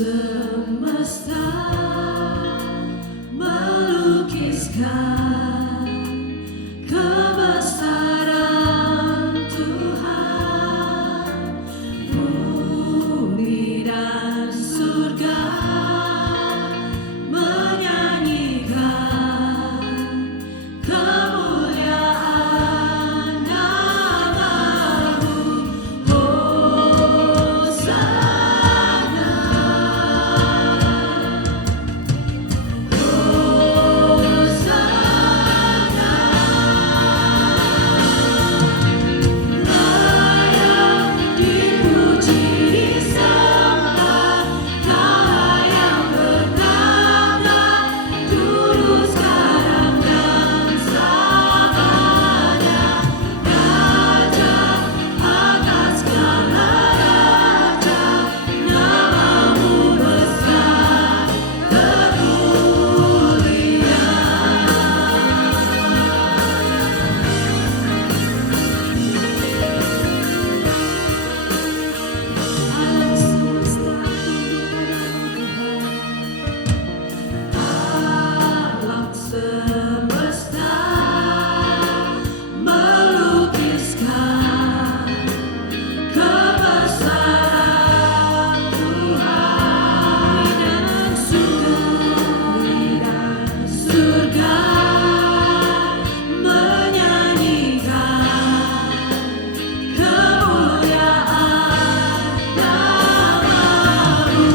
semesta melukiskan kebesaran Tuhan, bumi dan surga menyanyikan kemuliaan nama-Mu. Hosana, layak dipuji disembah, Kau yang bertata dulu sekarang dan selamanya, Raja atas segala raja, nama-Mu besar alam semesta melukiskan kebesaran Tuhan, dan surga menyanyikan kemuliaan nama-Mu.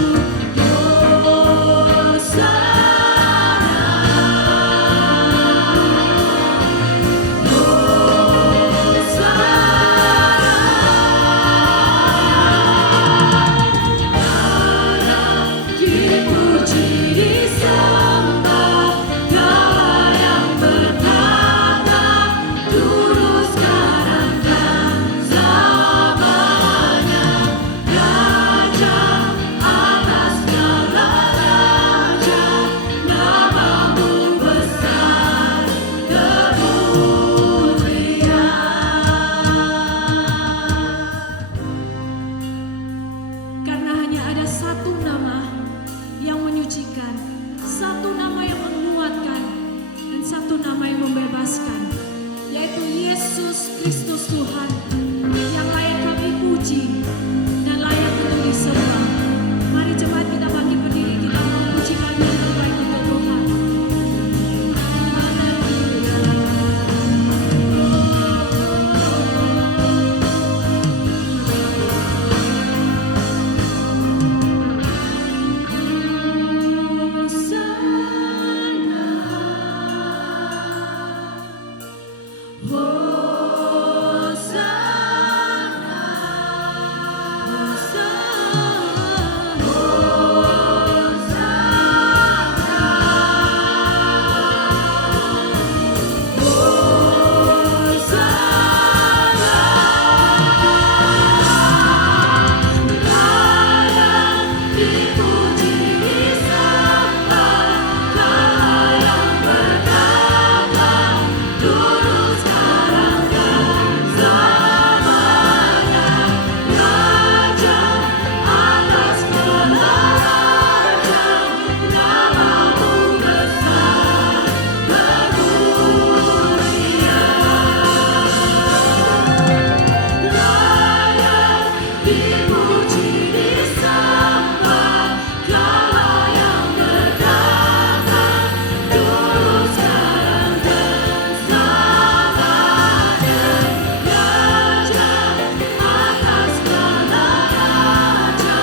Dipuji disembah, Kau yang bertata dulu sekarang dan selamanya, Raja atas segala raja, nama-Mu besar kemuliaan. Karena hanya ada satu nama yang menyucikan, satu nama yang menguatkan, dan satu nama yang membebaskan, yaitu Yesus Kristus Tuhan, yang layak kami puji dan layak untuk disembah. Mari jemaat kita bangkit berdiri, kita memuji kami yang terbaik itu Tuhan. Dipuji disembah, Kau yang bertata dulu sekarang dan selamanya, Raja atas segala raja, nama-Mu besar kemuliaan. Layak dipuji disembah, Kau yang bertata dulu sekarang dan selamanya, Raja atas segala raja,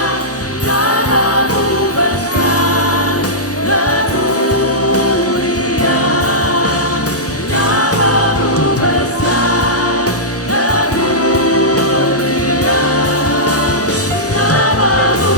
nama-Mu besar kemuliaan. Nama-Mu besar kemuliaan. Nama-Mu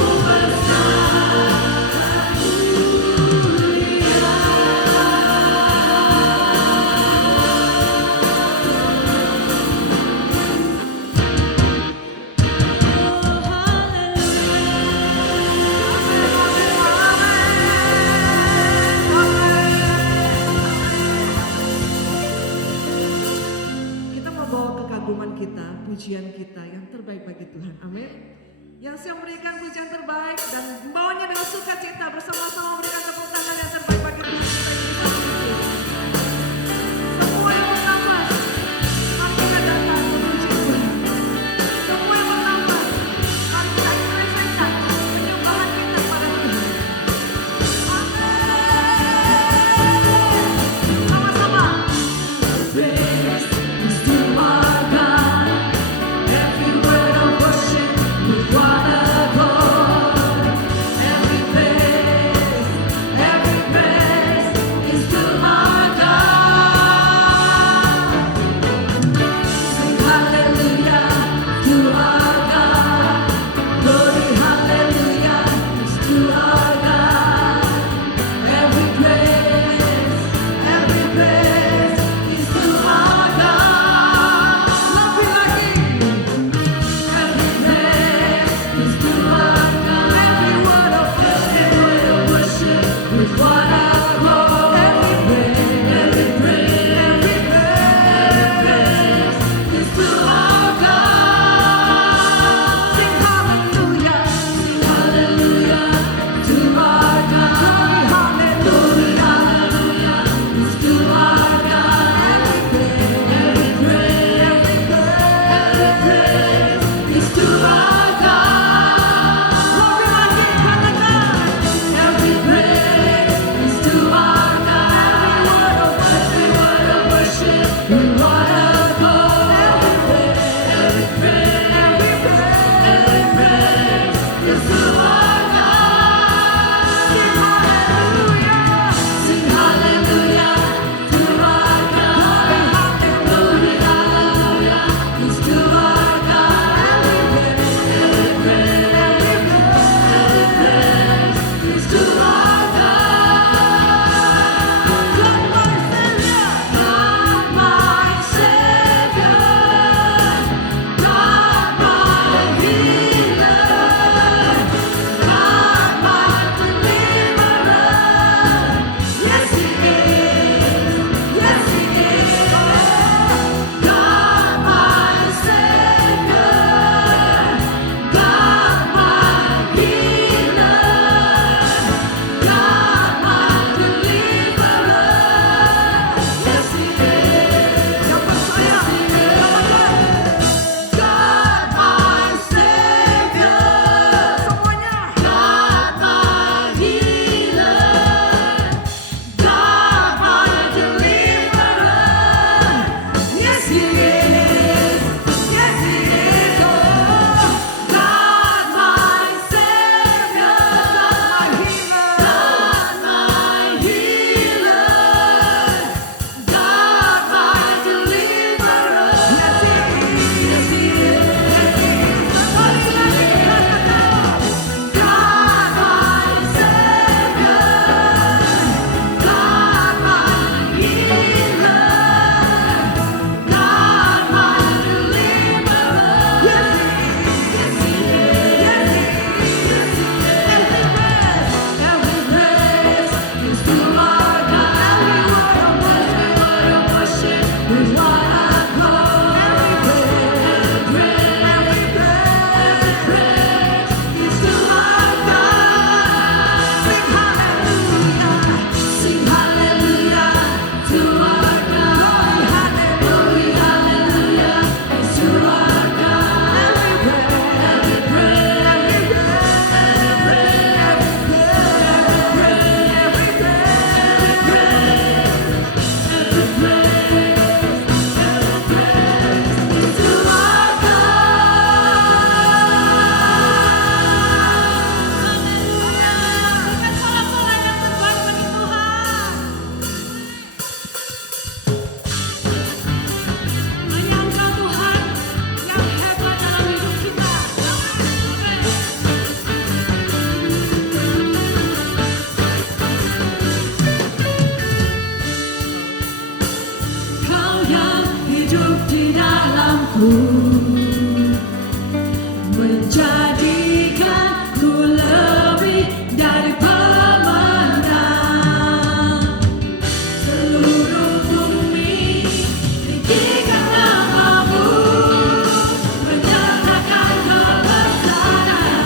Kita mau bawa kekaguman kita, pujian kita yang terbaik bagi Tuhan. Amin. yang siap memberikan pujian terbaik dan membawanya dengan sukacita bersama-sama memberikan tepuk tangan yang terbaik bagi Tuhan kita Yesus Kristus. Semua yang bernafas, mari kita datang memuji Tuhan. Semua yang bernafas, mari kita ekspresikan penyembahan kita kepada Tuhan. Amin. Sama-sama. Praise is to our God. Every word of worship with one accord. Every praise is to our God. Sing hallelujah to our God. Glory hallelujah is to our God. Every praise is to our God. Lebih lagi. Every praise is to our God. Every word of worship with one accord. Every praise is to our God. Sing hallelujah to our God. Glory hallelujah is to our God. Every praise is to our God. Lebih lagi katakan. Every praise is to our God. Every word of worship with one accord. Every praise is to our God. Sing hallelujah to our God. Glory hallelujah is to our God. Every praise is to our God. God my Savior, God my healer, God my deliverer. Yes, He is. Yes, He is. God my Savior, God my healer, God my deliverer. Yes, He is. Yang percaya, katakan. God my Savior, semuanya. God my healer, God my deliverer. Yes, He is. Yes, He is. God my Savior, God my healer, God my deliverer. Yes, He is. Yes, He is. Lagi lagi katakan. God my Savior, God my healer, God my deliverer. Yes, He is. Yes, He is. Every praise is to our God. Every word of worship with one accord. Every praise is to our God. Sing hallelujah to our God. Glory hallelujah is to our God. Every praise is to our God. Berikan sorak-sorai yang terbaik bagi Tuhan. Hanya Engkau Tuhan yang hebat dalam hidup kita. Kau yang hidup di dalamku, menjadikanku lebih dari pemenang. Seluruh bumi tinggikan nama-Mu, menyatakan kebesaran.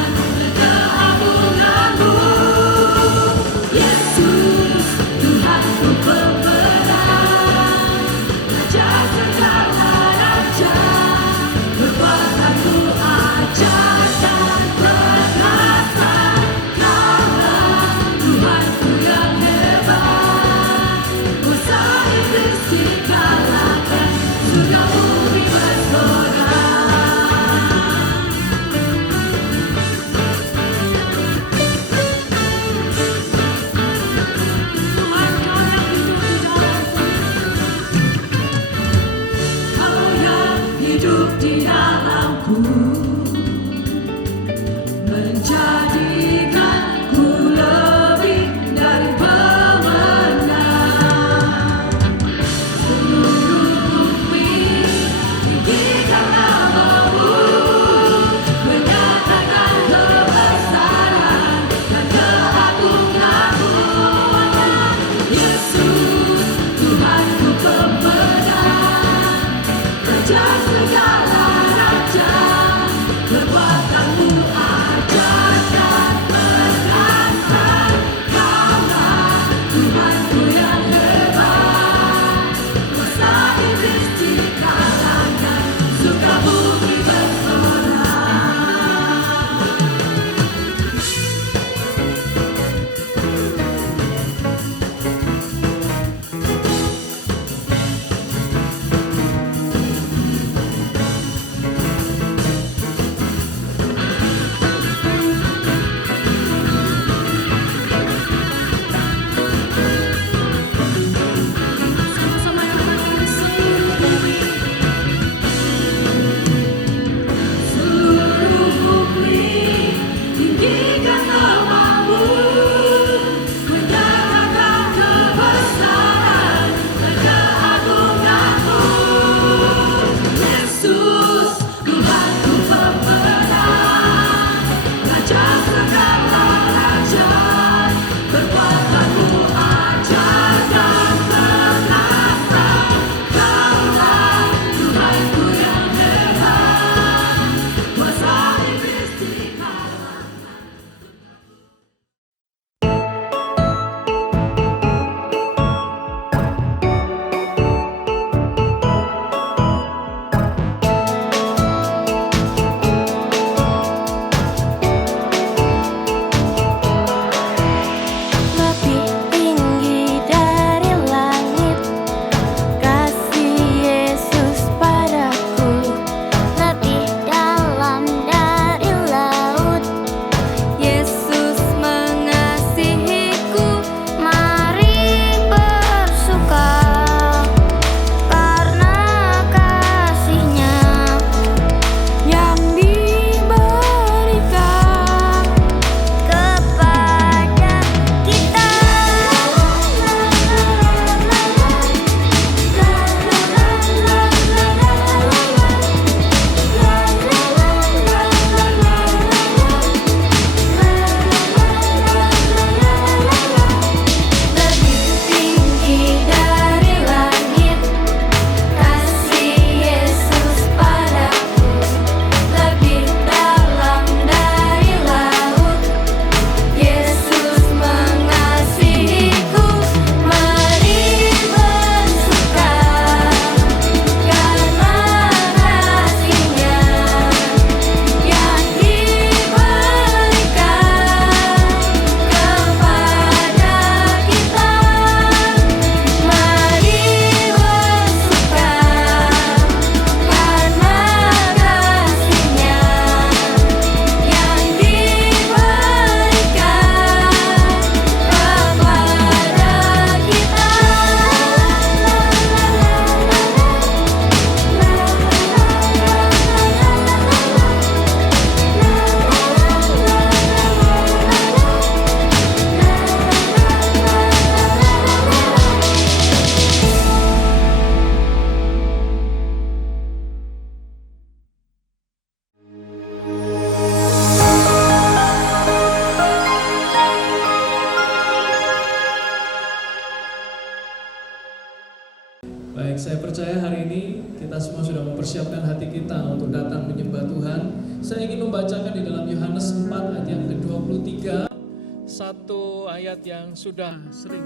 satu ayat yang sudah sering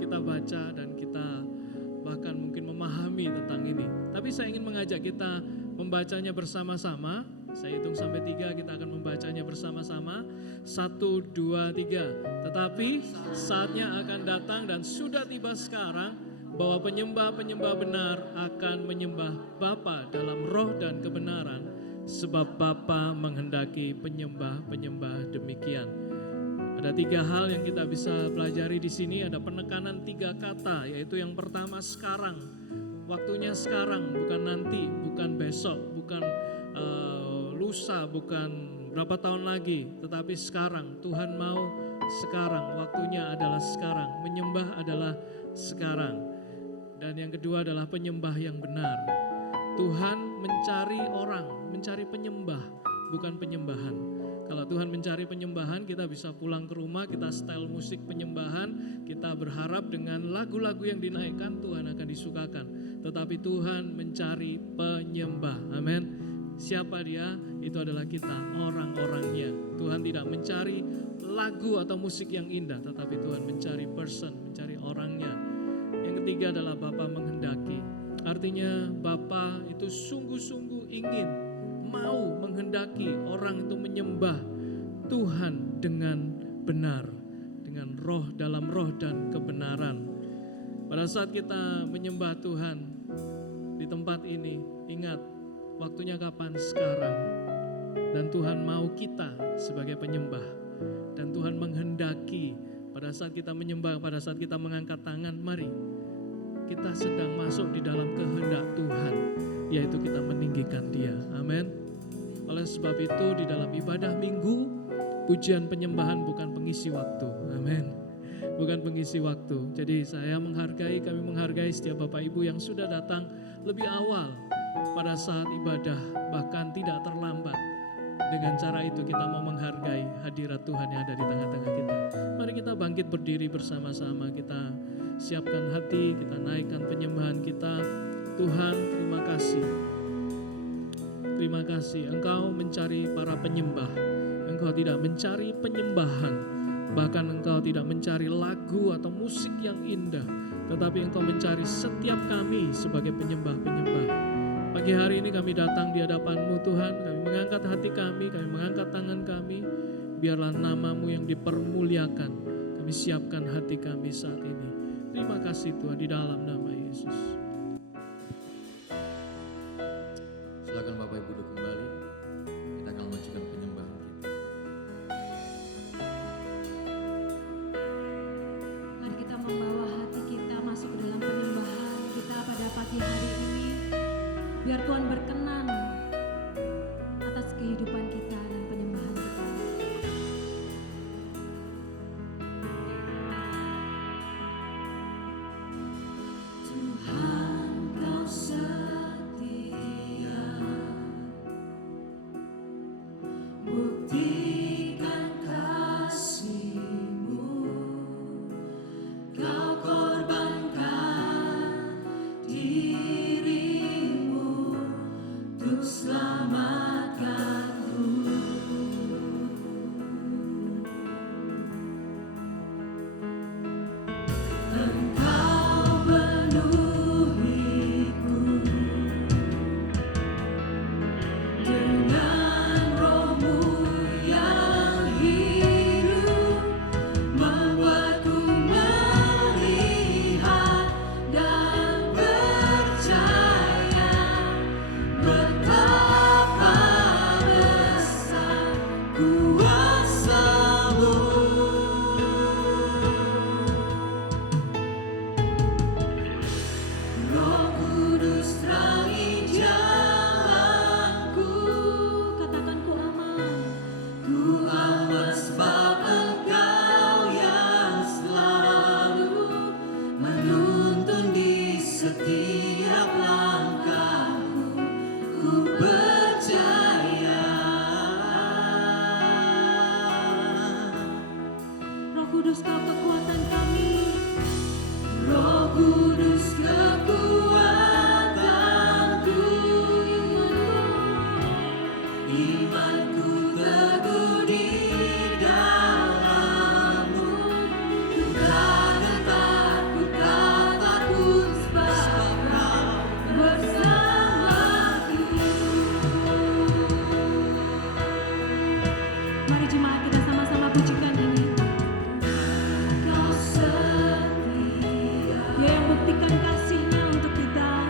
kita baca dan kita bahkan mungkin memahami tentang ini. Tapi saya ingin mengajak kita membacanya bersama-sama. Saya hitung sampai 3, kita akan membacanya bersama-sama. 1, 2, 3. Tetapi saatnya akan datang dan sudah tiba sekarang bahwa penyembah-penyembah benar akan menyembah Bapa dalam roh dan kebenaran, sebab Bapa menghendaki penyembah-penyembah demikian. Ada 3 hal yang kita bisa pelajari di sini. Ada penekanan 3 kata, yaitu yang pertama sekarang. Waktunya sekarang, bukan nanti, bukan besok, bukan lusa, bukan berapa tahun lagi, tetapi sekarang. Tuhan mau sekarang, waktunya adalah sekarang. Menyembah adalah sekarang. Dan yang kedua adalah penyembah yang benar. Tuhan mencari orang, mencari penyembah, bukan penyembahan. Kalau Tuhan mencari penyembahan, kita bisa pulang ke rumah, kita style musik penyembahan, kita berharap dengan lagu-lagu yang dinaikkan Tuhan akan disukakan. Tetapi Tuhan mencari penyembah. Amin. Siapa dia? Itu adalah kita, orang-orangnya. Tuhan tidak mencari lagu atau musik yang indah, tetapi Tuhan mencari person, mencari orangnya. Yang ketiga adalah Bapa menghendaki. Artinya Bapa itu sungguh-sungguh ingin, mau menghendaki orang itu menyembah Tuhan dengan benar, dengan roh, dalam roh dan kebenaran. Pada saat kita menyembah Tuhan di tempat ini, ingat waktunya kapan? Sekarang. Dan Tuhan mau kita sebagai penyembah. Dan Tuhan menghendaki pada saat kita menyembah, pada saat kita mengangkat tangan, mari kita sedang masuk di dalam kehendak Tuhan, yaitu kita meninggikan Dia. Amin. Oleh sebab itu di dalam ibadah minggu, pujian penyembahan bukan pengisi waktu. Amin. Bukan pengisi waktu. Jadi kami menghargai setiap Bapak Ibu yang sudah datang lebih awal pada saat ibadah, bahkan tidak terlambat. Dengan cara itu kita mau menghargai hadirat Tuhan yang ada di tengah-tengah kita. Mari kita bangkit berdiri bersama-sama, kita siapkan hati, kita naikkan penyembahan kita. Tuhan, terima kasih. Terima kasih, Engkau mencari para penyembah. Engkau tidak mencari penyembahan, bahkan Engkau tidak mencari lagu atau musik yang indah, tetapi Engkau mencari setiap kami sebagai penyembah-penyembah. Pagi hari ini kami datang di hadapan-Mu Tuhan, kami mengangkat hati kami mengangkat tangan kami, biarlah nama-Mu yang dipermuliakan. Kami siapkan hati kami saat ini. Terima kasih Tuhan, di dalam nama Yesus. Silakan Bapak Ibu duduk kembali. Kita akan melanjutkan penyembahan kita. Mari kita membawa hati kita masuk ke dalam penyembahan kita pada pagi hari ini. Biar Tuhan berkenan atas kehidupan kita dan penyembahan kita. Tuhan, Kau setia, buktikan kasih-Mu. Kau korbankan diri-Mu untuk selamatkanku. Engkau penuhiku dengan roh-Mu yang hidup, membuatku melihat dan percaya betapa besar kuasa-Mu. Roh Kudus terangi jalanku, katakan ku aman. Ku aman sebab Engkau yang selalu menuntun di setiap langkahku. Ku percaya. Roh Kudus, Kau kekuatan kami. Roh Kudus kekuatanku, imanku teguh di dalam-Mu. Mari jemaat kita sama-sama pujikan ini. Kau setia. Dia yang buktikan kasih-Nya untuk kita.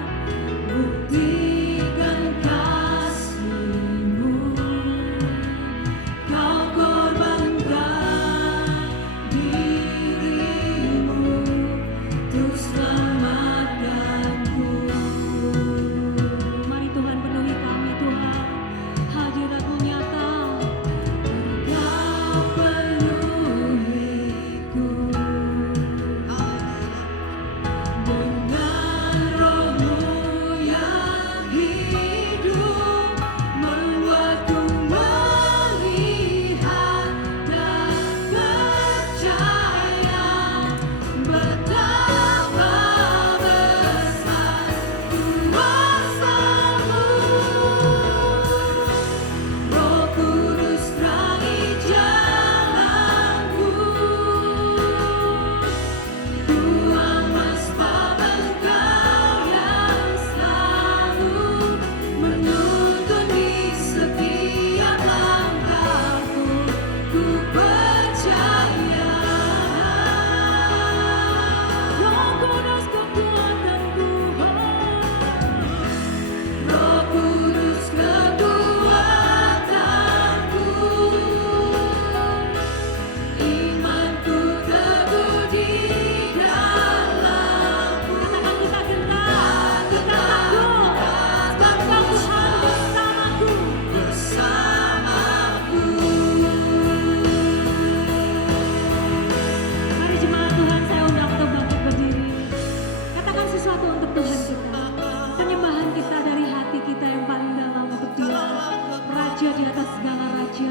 Buktikan kasih-Mu. Kau korbankan diri-Mu untuk selamatkanku. Mari Tuhan penuhi kami Tuhan. Hadirat-Mu nyata. Kau penuhiku dengan Roh-Mu yang hidup, membuatku melihat dan percaya betapa besar kuasa-Mu. Roh Kudus terangi jalanku. Tuhan waspada Engkau yang selalu menuntun di setiap langkahku. Ku percaya Roh Kudus kekuatanku. Roh Kudus kekuatanku. Imanku teguh di dalam-Mu. Katakan kita gentar, kita takut, sebab Kau Tuhan bersamaku. Mari jemaat Tuhan, saya undang untuk bangkit berdiri. Katakan sesuatu untuk Tuhan kita. Penyembahan kita dari hati kita yang paling dalam untuk Dia, Raja di atas segala raja.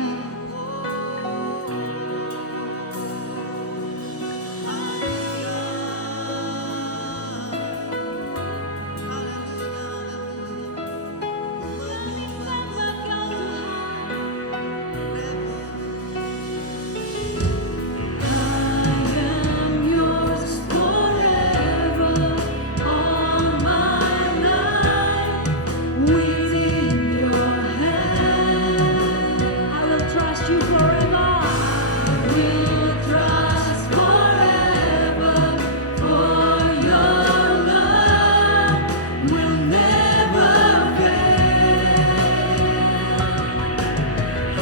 I am yours forever, all my life within your hand. I will trust you forever. I will trust forever, for your love will never fail. I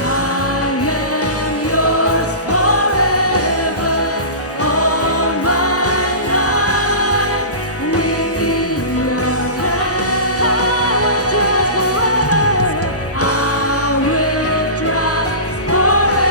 am yours forever, all my life within your hand. I will trust forever. I will trust forever,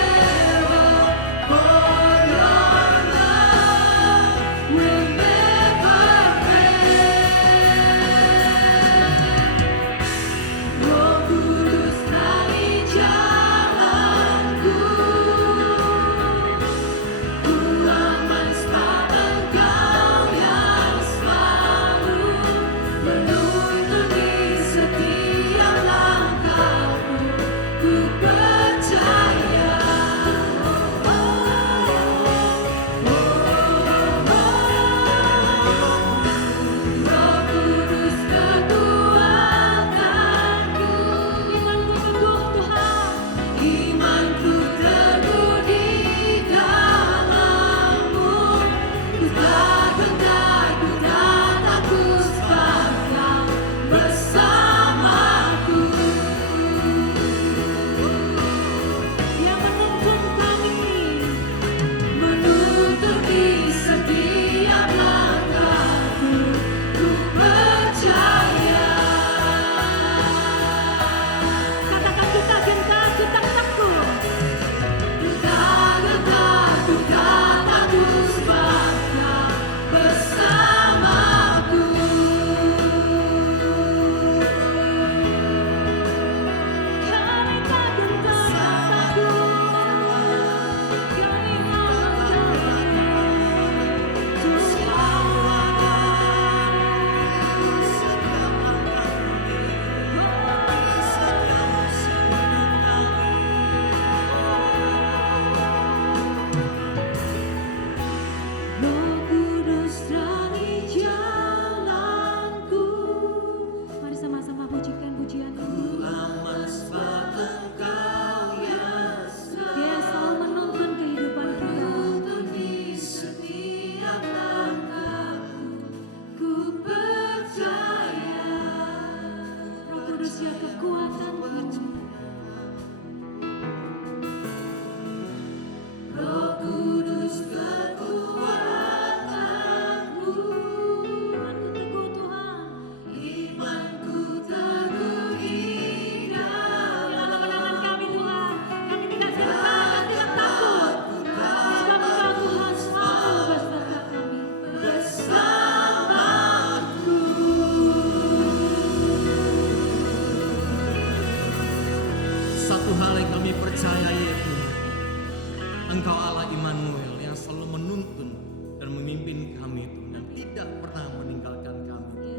Engkau Allah Immanuel yang selalu menuntun dan memimpin kami Tuhan, dan tidak pernah meninggalkan kami.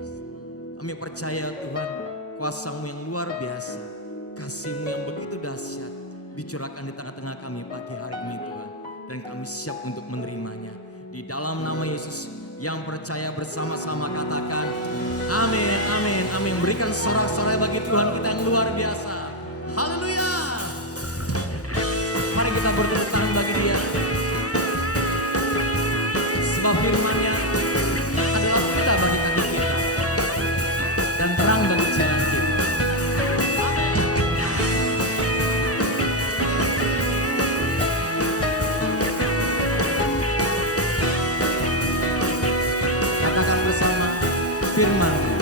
Kami percaya Tuhan, kuasa-Mu yang luar biasa, kasih-Mu yang begitu dahsyat dicurahkan di tengah-tengah kami pagi hari ini Tuhan, dan kami siap untuk menerimanya. Di dalam nama Yesus, yang percaya bersama-sama katakan amin, amin, amin. Berikan sorak-sorai bagi Tuhan kita yang luar biasa. Haleluya. Mari kita bertepuk tangan bagi Dia, sebab firman-Nya adalah pita bagi kaki kita dan terang bagi jalan kita. Katakan bersama, firman-Mu,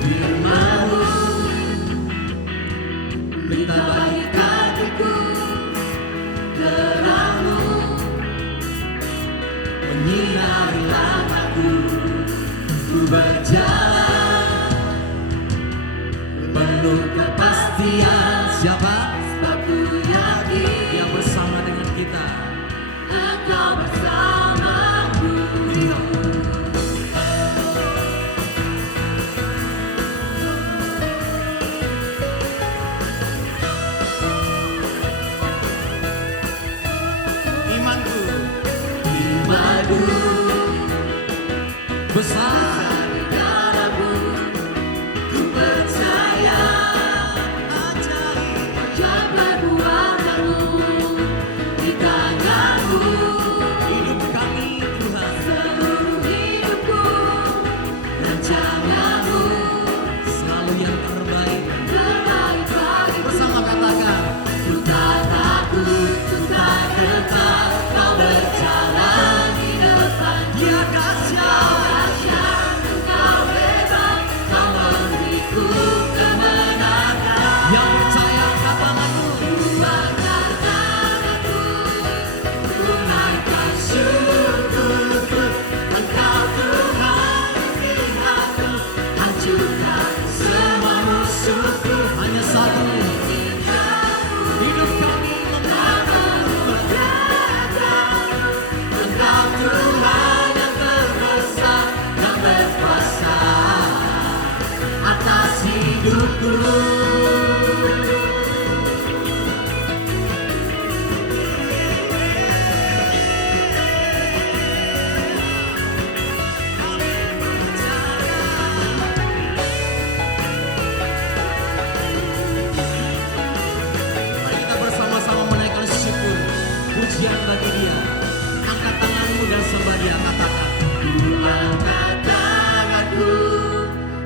firman-Mu, pita bagi kakiku, terang-Mu menyinari langkahku. Ku berjalan penuh kepastian. Siapa? Sebab ku yakin Dia bersama dengan kita. Engkau bersamaku. Hidup. Imanku, imanku besar di dalam-Mu. Ku percaya ajaib perbuatan-Mu di tangan-Mu. Hidup kami Tuhan, seluruh hidupku, rencana-Mu selalu yang terbaik, terbaik bagiku. Bersama katakan, ku tak takut, ku tak gentar, Kau berjalan di depan. Dia dahsyat, Engkau hebat, Kau memberiku kemenangan. Yang percaya katakanmu, ku angkat tanganku, ku naikkan syukurku. Engkau Tuhan pilihanku, hancurkan semua musuhku. Hanya satu, hidup kami Engkau Tuhan yang terbesar dan berkuasa atas hidupku. Mari kita bersama-sama menaikkan syukur, pujian bagi Dia. Angkat tanganmu dan sembah Dia. Katakan, ku angkat tanganku,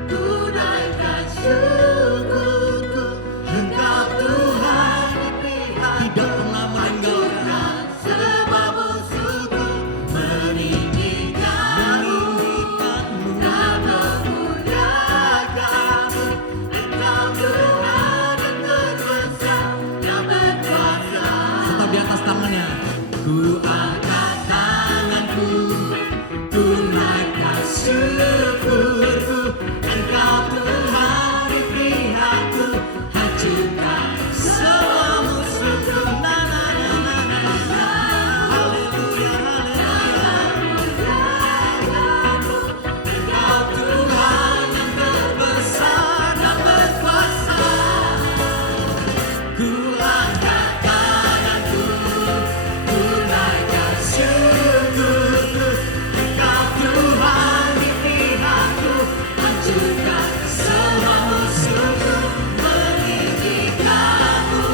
ku naikkan syukurku. Engkau Tuhan di pihakku, tidak pernah meninggalkan semua musuhku. Meninggikanmu dan memuliakanmu. Engkau Tuhan yang terbesar yang berkuasa. Tetap di atas tangannya. Ku angkat tanganku, ku naikkan syukurku. Engkau Tuhan di pihakku, hancurkan semua musuhku. Na na na na na na. Haleluya, haleluya. Engkau Tuhan yang terbesar dan berkuasa. Ku angkat tanganku, ku naikkan syukurku. Engkau Tuhan di pihakku, hancurkan semua musuhku. Meninggikanmu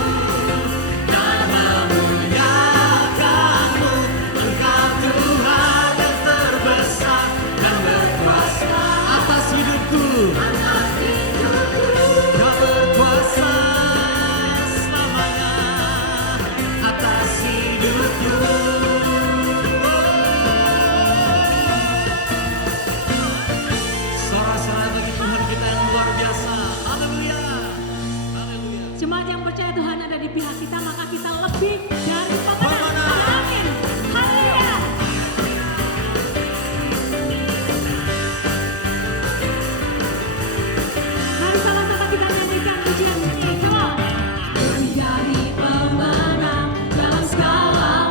dan memuliakanmu. Engkau Tuhan yang terbesar dan berkuasa atas hidupku. Kau berkuasa selamanya atas hidupku. Sorak-sorai bagi Tuhan kita yang luar biasa. Haleluya, haleluya. Jemaat yang percaya Tuhan ada di pihak kita, maka kita lebih dari pemenang. Pemenang. Amin. Haleluya. Mari sama-sama kita nyanyikan pujian ini. Come on. Lebih dari pemenang dalam segala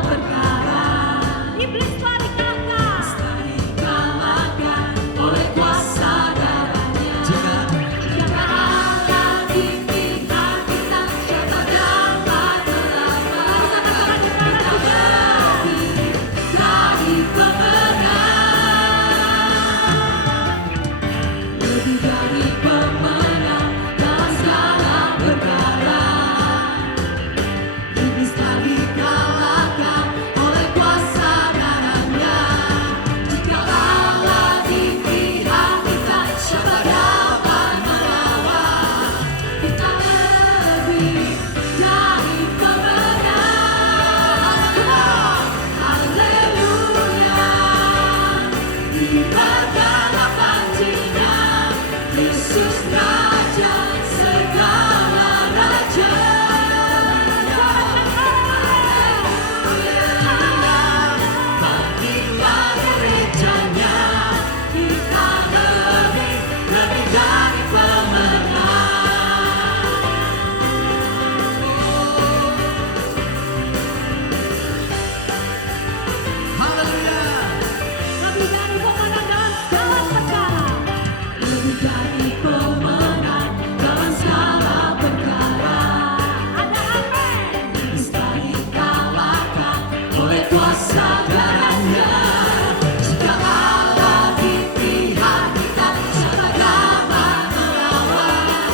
kuasa darahnya, jika Allah di pihak kita, siapa dapat melawan?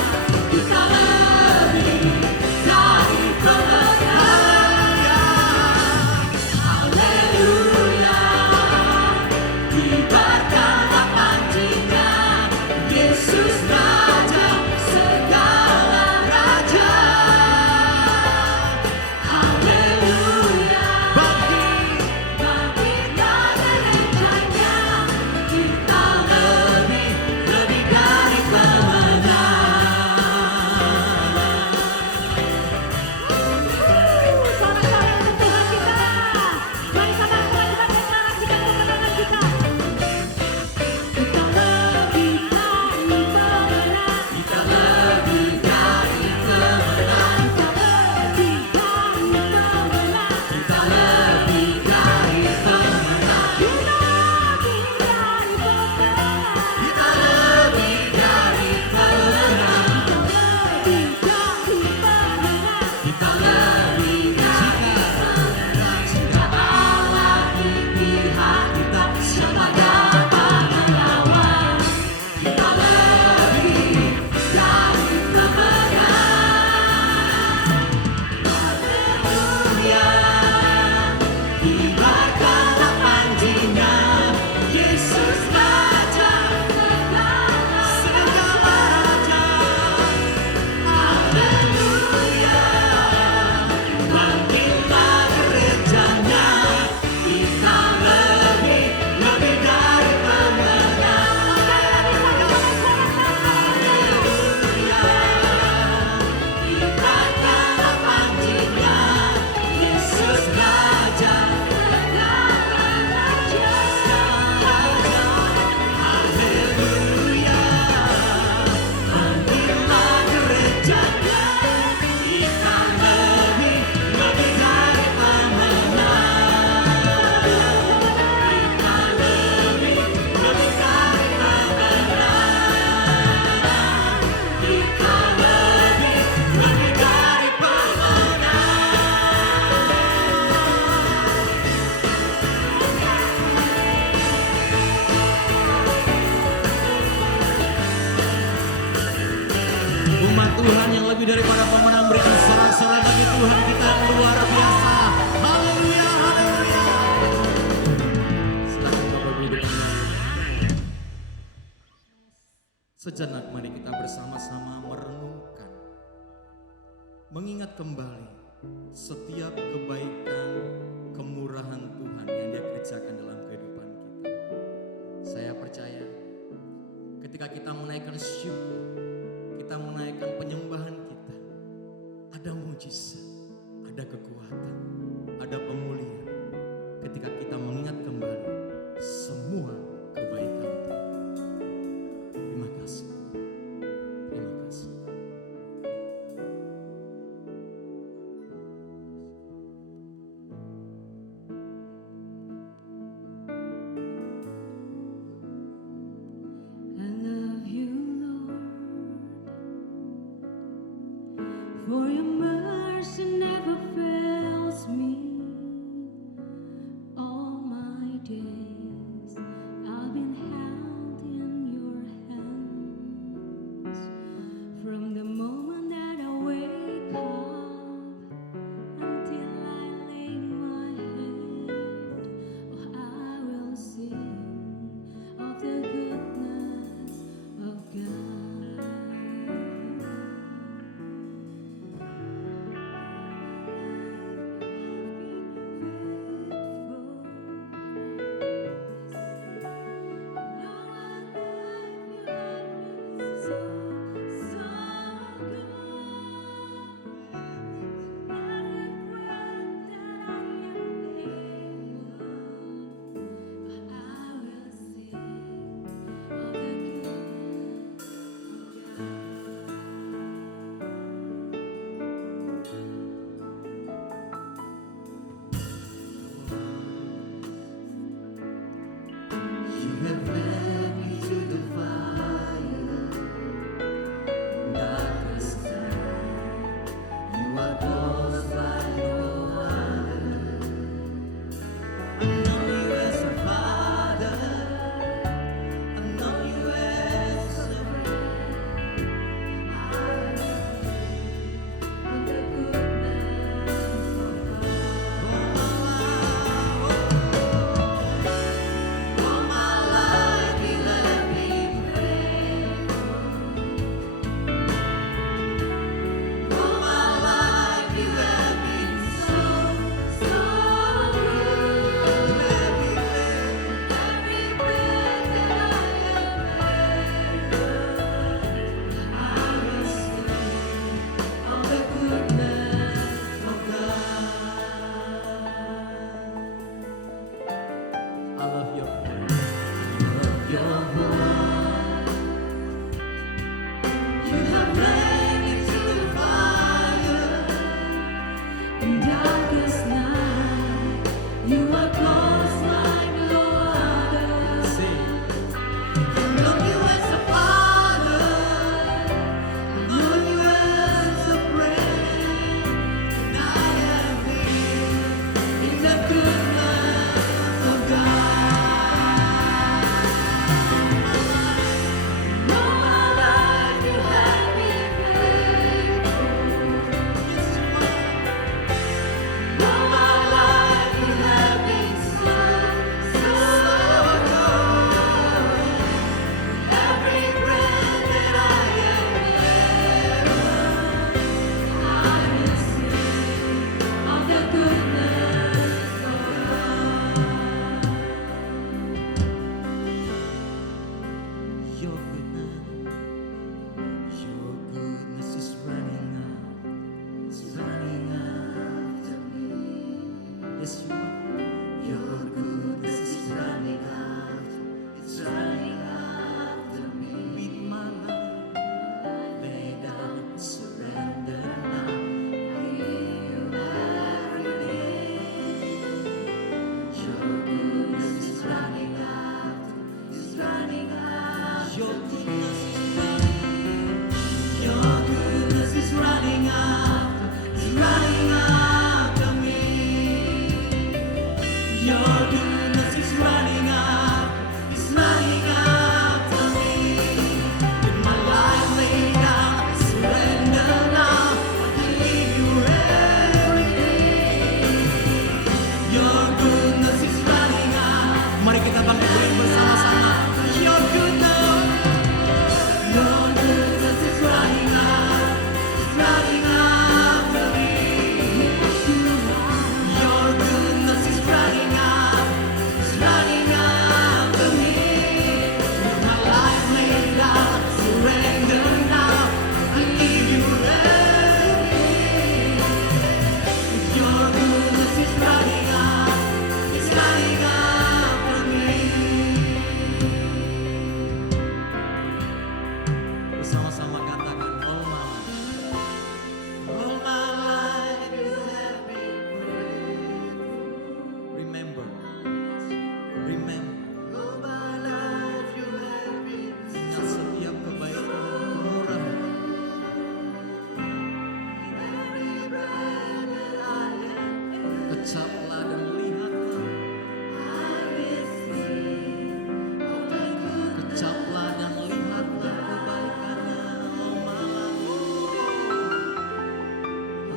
Kita lebih dari pemenang. Haleluya, kibarkanlah pancingan, Yesus Raja segala raja. Haleluya, bangkitlah gerejanya, kita lebih dari pemenang. Sorak-sorai untuk Tuhan kita. Mari sama-sama kita deklarasikan kemenangan kita. Kita lebih dari pemenang. Kita lebih dari pemenang. Kita lebih dari pemenang. Kita lebih dari pemenang. Kita lebih dari pemenang. Jika Allah di pihak kita, siapa dapat melawan? Kita lebih dari pemenang. Haleluya, kibarkanlah pancingan, Yesus Raja segala raja. Haleluya, bangkitlah gerejanya, kita lebih dari pemenang. Haleluya, kibarkanlah pancingan, Yesus Raja segala raja. Haleluya, bangkitlah gerejanya, kita lebih dari pemenang. Kita lebih dari pemenang. Kita lebih dari Umat Tuhan yang lebih daripada pemenang, berikan sorak-sorai bagi Tuhan kita yang luar biasa. Haleluya, haleluya. Silakan Bapak Ibu duduk kembali. Sejenak mari kita bersama-sama merenungkan, mengingat kembali setiap kebaikan, kemurahan Tuhan yang Dia kerjakan dalam kehidupan kita. Saya percaya ketika kita menaikkan syukur, kita menaikkan penyembahan kita, ada mujizat, ada kekuatan, ada pemulihan. Ketika kita mengingat kembali semua kebaikan Tuhan. Terima kasih. Terima kasih. I love you, Lord, for your mercy never fails me. All Yes, you are. Your goodness is running after, it's running after me. With my life laid down, surrender now. I give you everything. Your goodness is running after, it's running after. Your goodness is running. Your goodness is running after, it's running after me. Your goodness is running after, it's running after me. In my life laid down, I surrender now. I give you everything. Your goodness is running after. Mari kita bangkit berdiri bersama-sama. Your goodness, your goodness is running after, it's running after me. Your goodness is running after, it's running after me. With my life laid down, surrender now. I give you everything. Your goodness is running after, it's running after me. Bersama-sama katakan, all my life you have been faithful. Remember, all my life you have been. Ingat setiap kebaikan dan kemurahan. Every breath that I am, kecaplah dan lihatlah. I will sing of the good. Kecaplah dan lihatlah kebaikannya.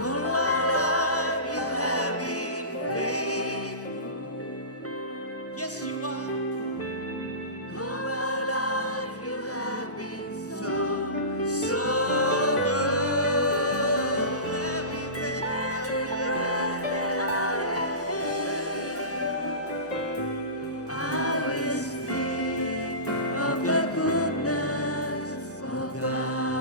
All my life you have been faithful. Yes, you are. All my life you have been so, so good. Every breath that I am, I will sing of the goodness of God.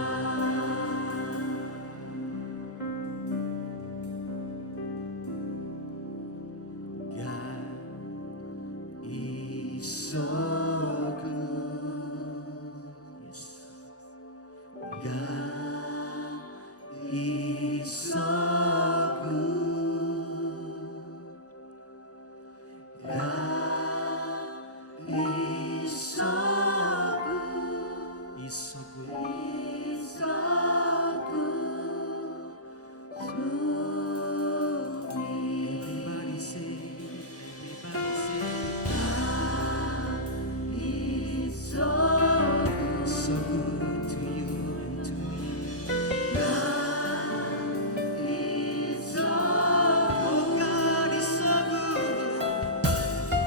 God is so good. Yes. God is so good. God is so good. He's so good. He's so good to me. Everybody say, God is so good to you and to me. God is so good. Oh, God is so good.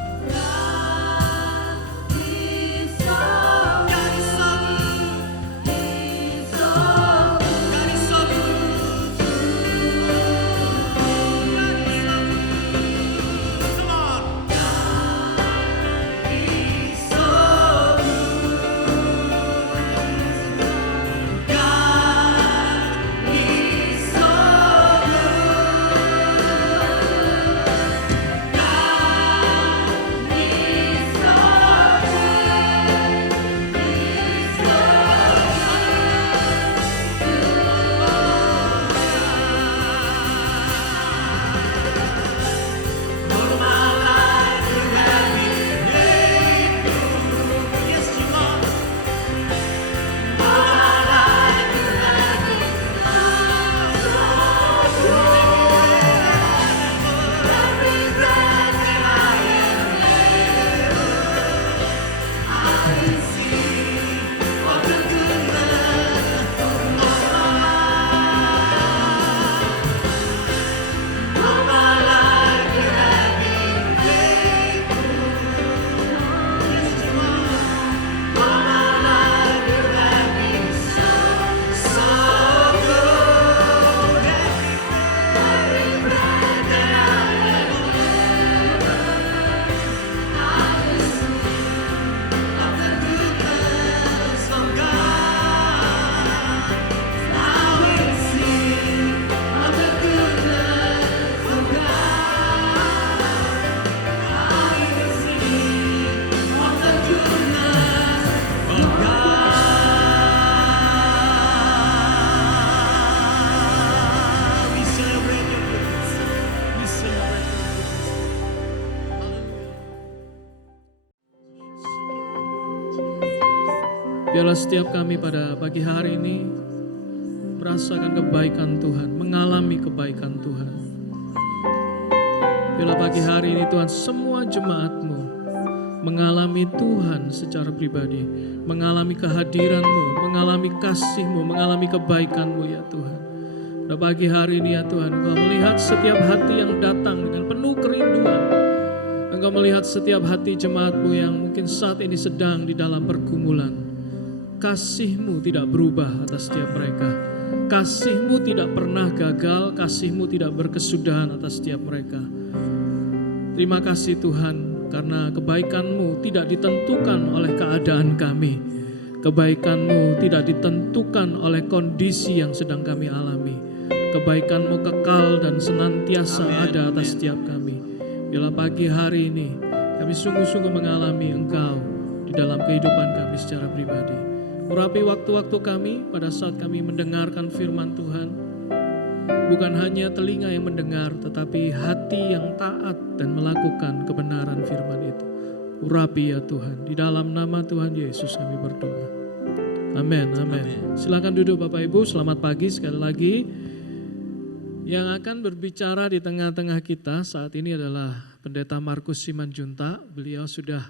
Biarlah setiap kami pada pagi hari ini merasakan kebaikan Tuhan, mengalami kebaikan Tuhan. Biarlah pagi hari ini Tuhan, semua jemaat-Mu mengalami Tuhan secara pribadi, mengalami kehadiran-Mu, mengalami kasih-Mu, mengalami kebaikan-Mu ya Tuhan. Pada pagi hari ini ya Tuhan, Engkau melihat setiap hati yang datang dengan penuh kerinduan. Engkau melihat setiap hati jemaat-Mu yang mungkin saat ini sedang di dalam pergumulan. Kasih-Mu tidak berubah atas setiap mereka. Kasih-Mu tidak pernah gagal, kasih-Mu tidak berkesudahan atas setiap mereka. Terima kasih Tuhan, karena kebaikan-Mu tidak ditentukan oleh keadaan kami. Kebaikan-Mu tidak ditentukan oleh kondisi yang sedang kami alami. Kebaikan-Mu kekal dan senantiasa ada atas setiap kami. Bila pagi hari ini kami sungguh-sungguh mengalami Engkau di dalam kehidupan kami secara pribadi. Urapi waktu-waktu kami pada saat kami mendengarkan firman Tuhan. Bukan hanya telinga yang mendengar, tetapi hati yang taat dan melakukan kebenaran firman itu. Urapi ya Tuhan, di dalam nama Tuhan Yesus kami berdoa. Amin, amin. Silakan duduk Bapak Ibu, selamat pagi sekali lagi. Yang akan berbicara di tengah-tengah kita saat ini adalah Pendeta Markus Simanjuntak. Beliau sudah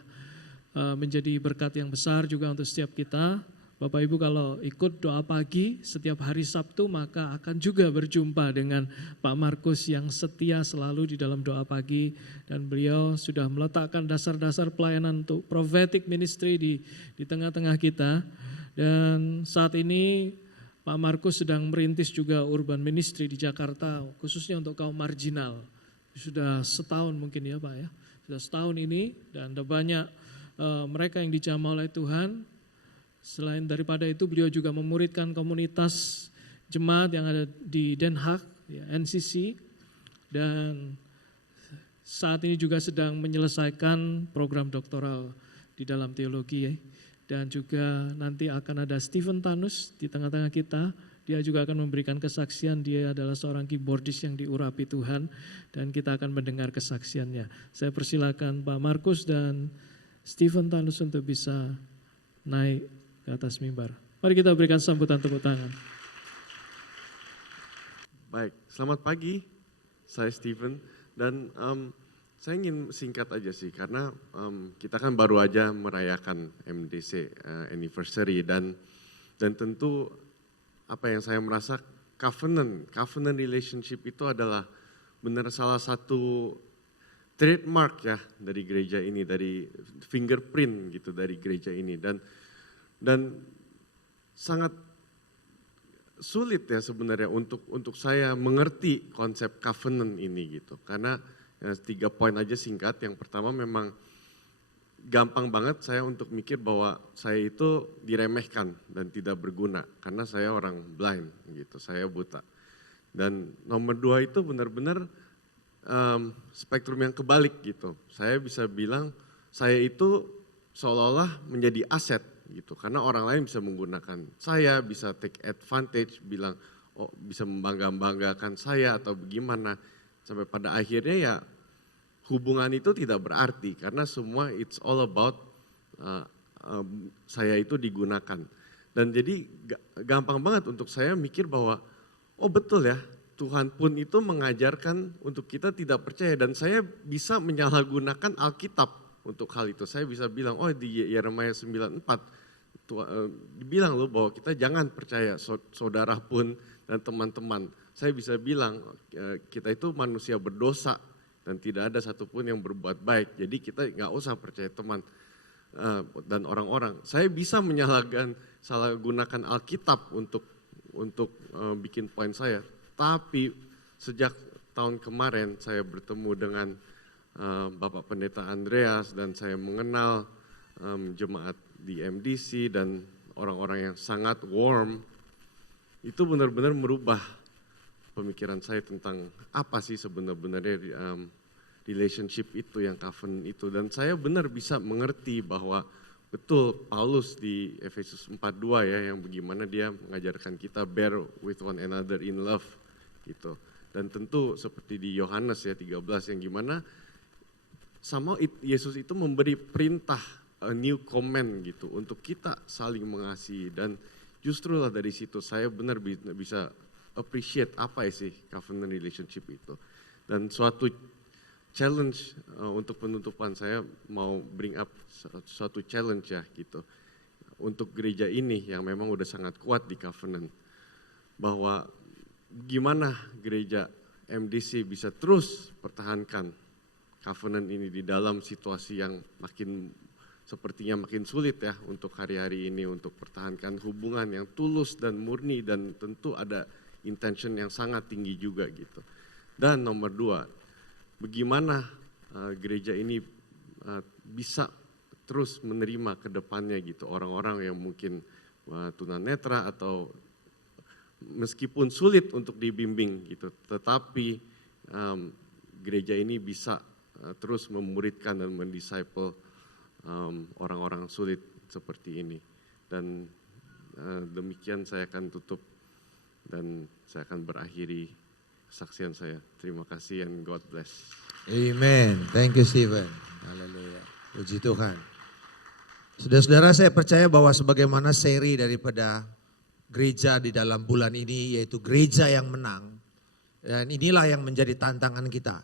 menjadi berkat yang besar juga untuk setiap kita. Bapak Ibu kalau ikut doa pagi setiap hari Sabtu maka akan juga berjumpa dengan Pak Markus yang setia selalu di dalam doa pagi. Dan beliau sudah meletakkan dasar-dasar pelayanan untuk prophetic ministry di tengah-tengah kita. Dan saat ini Pak Markus sedang merintis juga urban ministry di Jakarta khususnya untuk kaum marginal. Sudah setahun mungkin ya Pak ya. Sudah setahun ini dan ada banyak mereka yang dijamah oleh Tuhan. Selain daripada itu beliau juga memuridkan komunitas jemaat yang ada di Den Haag, ya, NCC. Dan saat ini juga sedang menyelesaikan program doktoral di dalam teologi ya. Dan juga nanti akan ada Stephen Tanus di tengah-tengah kita. Dia juga akan memberikan kesaksian, dia adalah seorang keyboardis yang diurapi Tuhan. Dan kita akan mendengar kesaksiannya. Saya persilakan Pak Markus dan Stephen Tanus untuk bisa naik ke atas mimbar. Mari kita berikan sambutan tepuk tangan. Baik, selamat pagi. Saya Stephen dan saya ingin singkat aja sih karena kita kan baru aja merayakan MDC anniversary dan tentu apa yang saya merasa covenant relationship itu adalah benar salah satu trademark ya dari gereja ini, dari fingerprint gitu dari gereja ini dan sangat sulit ya sebenarnya untuk saya mengerti konsep covenant ini gitu. Karena 3 poin aja singkat. Yang pertama memang gampang banget saya untuk mikir bahwa saya itu diremehkan dan tidak berguna karena saya orang blind gitu, saya buta. Dan nomor 2 itu benar-benar spektrum yang kebalik gitu. Saya bisa bilang saya itu seolah-olah menjadi aset gitu karena orang lain bisa menggunakan saya, bisa take advantage, bilang oh bisa membanggakan saya atau bagaimana, sampai pada akhirnya ya hubungan itu tidak berarti karena semua it's all about saya itu digunakan. Dan jadi gampang banget untuk saya mikir bahwa oh betul ya, Tuhan pun itu mengajarkan untuk kita tidak percaya dan saya bisa menyalahgunakan Alkitab untuk hal itu. Saya bisa bilang oh di Yeremia 9:4 dibilang loh bahwa kita jangan percaya saudara pun dan teman-teman. Saya bisa bilang kita itu manusia berdosa dan tidak ada satupun yang berbuat baik. Jadi kita nggak usah percaya teman dan orang-orang. Saya bisa salah gunakan Alkitab untuk bikin poin saya. Tapi sejak tahun kemarin saya bertemu dengan Bapak Pendeta Andreas dan saya mengenal jemaat di MDC dan orang-orang yang sangat warm, itu benar-benar merubah pemikiran saya tentang apa sih sebenarnya relationship itu yang covenant itu. Dan saya benar bisa mengerti bahwa betul Paulus di Efesus 4:2 ya yang bagaimana dia mengajarkan kita bear with one another in love gitu. Dan tentu seperti di Yohanes ya 13 yang gimana sama Yesus itu memberi perintah a new command gitu untuk kita saling mengasihi, dan justru lah dari situ saya benar bisa appreciate apa sih covenant relationship itu. Dan suatu challenge untuk penutupan, saya mau bring up suatu challenge ya gitu untuk gereja ini yang memang udah sangat kuat di covenant, bahwa gimana gereja MDC bisa terus pertahankan covenant ini di dalam situasi yang sepertinya makin sulit ya untuk hari-hari ini, untuk pertahankan hubungan yang tulus dan murni, dan tentu ada intention yang sangat tinggi juga gitu. Dan nomor 2, bagaimana gereja ini bisa terus menerima ke depannya gitu orang-orang yang mungkin tunanetra atau meskipun sulit untuk dibimbing gitu, tetapi gereja ini bisa terus memuridkan dan mendisciple orang-orang sulit seperti ini. Dan demikian saya akan tutup dan saya akan berakhiri kesaksian saya. Terima kasih and God bless. Amen. Thank you Stephen. Haleluya. Puji Tuhan. Saudara-saudara, saya percaya bahwa sebagaimana seri daripada gereja di dalam bulan ini, yaitu gereja yang menang. Dan inilah yang menjadi tantangan kita.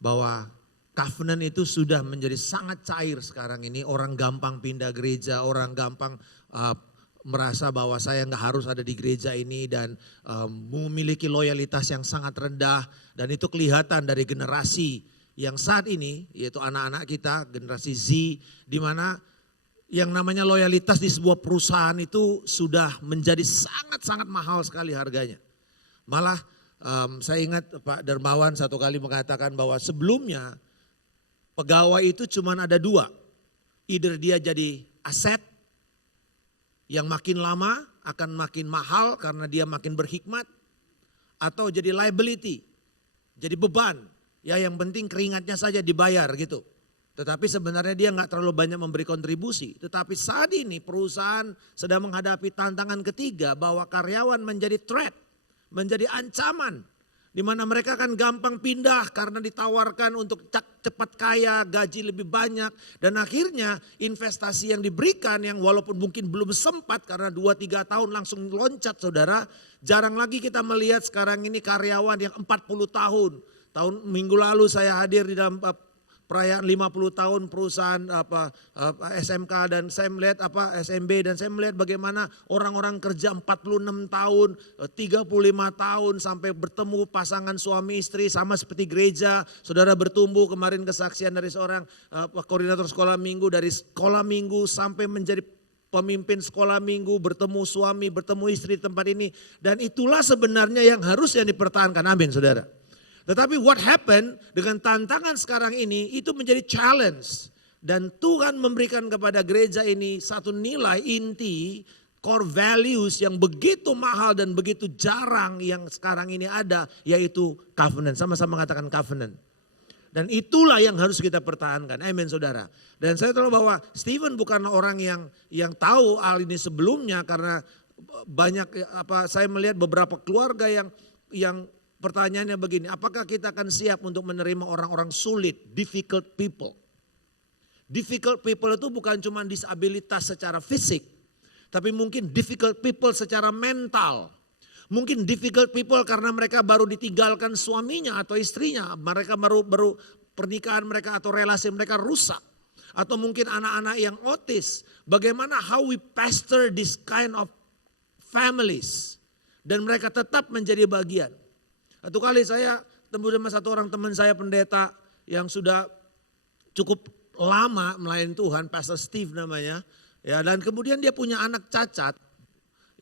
Bahwa covenant itu sudah menjadi sangat cair sekarang ini. Orang gampang pindah gereja, orang gampang merasa bahwa saya nggak harus ada di gereja ini, dan memiliki loyalitas yang sangat rendah. Dan itu kelihatan dari generasi yang saat ini, yaitu anak-anak kita, generasi Z, di mana yang namanya loyalitas di sebuah perusahaan itu sudah menjadi sangat-sangat mahal sekali harganya. Malah saya ingat Pak Dermawan satu kali mengatakan bahwa sebelumnya pegawai itu cuma ada 2. Either dia jadi aset yang makin lama akan makin mahal karena dia makin berhikmat, atau jadi liability, jadi beban. Ya yang penting keringatnya saja dibayar gitu. Tetapi sebenarnya dia nggak terlalu banyak memberi kontribusi. Tetapi saat ini perusahaan sedang menghadapi tantangan ketiga, bahwa karyawan menjadi threat, menjadi ancaman. Di mana mereka akan gampang pindah karena ditawarkan untuk cepat kaya, gaji lebih banyak. Dan akhirnya investasi yang diberikan yang walaupun mungkin belum sempat karena 2-3 tahun langsung loncat saudara. Jarang lagi kita melihat sekarang ini karyawan yang 40 tahun. Minggu lalu saya hadir di dalam perayaan 50 tahun perusahaan SMK, dan saya melihat SMB, dan saya melihat bagaimana orang-orang kerja 46 tahun, 35 tahun sampai bertemu pasangan suami istri, sama seperti gereja. Saudara bertumbuh, kemarin kesaksian dari seorang koordinator sekolah minggu, dari sekolah minggu sampai menjadi pemimpin sekolah minggu, bertemu suami, bertemu istri di tempat ini. Dan itulah sebenarnya yang harus dipertahankan. Amin saudara. Tetapi what happened dengan tantangan sekarang ini itu menjadi challenge. Dan Tuhan memberikan kepada gereja ini satu nilai inti, core values yang begitu mahal dan begitu jarang yang sekarang ini ada, yaitu covenant. Sama-sama katakan covenant. Dan itulah yang harus kita pertahankan. Amin saudara. Dan saya tahu bahwa Stephen bukan orang yang tahu hal ini sebelumnya, karena banyak saya melihat beberapa keluarga yang pertanyaannya begini, apakah kita akan siap untuk menerima orang-orang sulit, difficult people? Difficult people itu bukan cuma disabilitas secara fisik, tapi mungkin difficult people secara mental. Mungkin difficult people karena mereka baru ditinggalkan suaminya atau istrinya, mereka baru pernikahan mereka atau relasi mereka rusak. Atau mungkin anak-anak yang autis, bagaimana how we pastor this kind of families. Dan mereka tetap menjadi bagian. Satu kali saya temu sama satu orang teman saya pendeta yang sudah cukup lama melayani Tuhan, Pastor Steve namanya. Ya, dan kemudian dia punya anak cacat,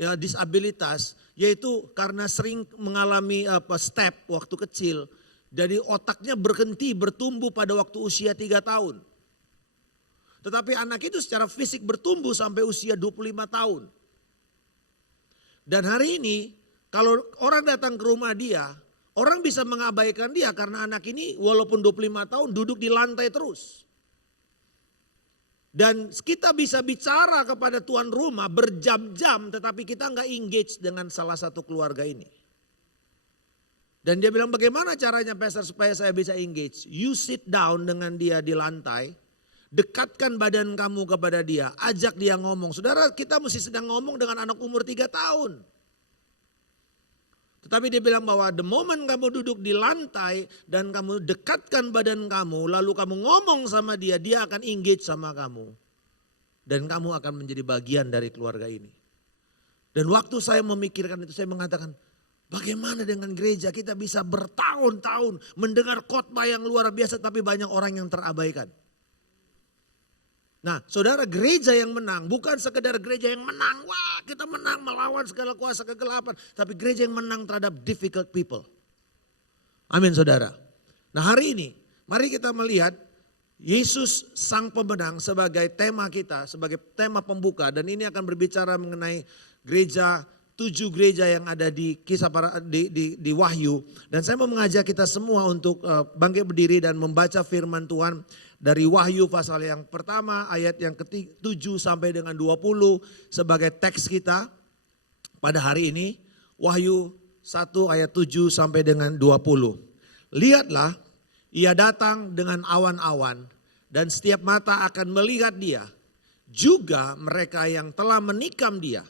ya disabilitas, yaitu karena sering mengalami step waktu kecil. Jadi otaknya berhenti bertumbuh pada waktu usia 3 tahun. Tetapi anak itu secara fisik bertumbuh sampai usia 25 tahun. Dan hari ini kalau orang datang ke rumah dia, orang bisa mengabaikan dia karena anak ini walaupun 25 tahun duduk di lantai terus. Dan kita bisa bicara kepada tuan rumah berjam-jam, tetapi kita nggak engage dengan salah satu keluarga ini. Dan dia bilang, bagaimana caranya pastor supaya saya bisa engage? You sit down dengan dia di lantai dekatkan badan kamu kepada dia, ajak dia ngomong. Saudara, kita mesti sedang ngomong dengan anak umur 3 tahun. Tetapi dia bilang bahwa the moment kamu duduk di lantai dan kamu dekatkan badan kamu, lalu kamu ngomong sama dia, dia akan engage sama kamu. Dan kamu akan menjadi bagian dari keluarga ini. Dan waktu saya memikirkan itu, saya mengatakan, bagaimana dengan gereja kita bisa bertahun-tahun mendengar khotbah yang luar biasa tapi banyak orang yang terabaikan. Nah, saudara, gereja yang menang bukan sekedar gereja yang menang. Wah, kita menang melawan segala kuasa kegelapan. Tapi gereja yang menang terhadap difficult people. Amin, saudara. Nah, hari ini mari kita melihat Yesus Sang Pemenang sebagai tema kita, sebagai tema pembuka. Dan ini akan berbicara mengenai gereja, 7 gereja yang ada di kisah di Wahyu. Dan saya mau mengajak kita semua untuk bangkit berdiri dan membaca firman Tuhan dari Wahyu pasal yang pertama ayat yang ke-7 sampai dengan 20 sebagai teks kita pada hari ini. Wahyu 1 ayat 7 sampai dengan 20. Lihatlah, ia datang dengan awan-awan dan setiap mata akan melihat dia. Juga mereka yang telah menikam dia.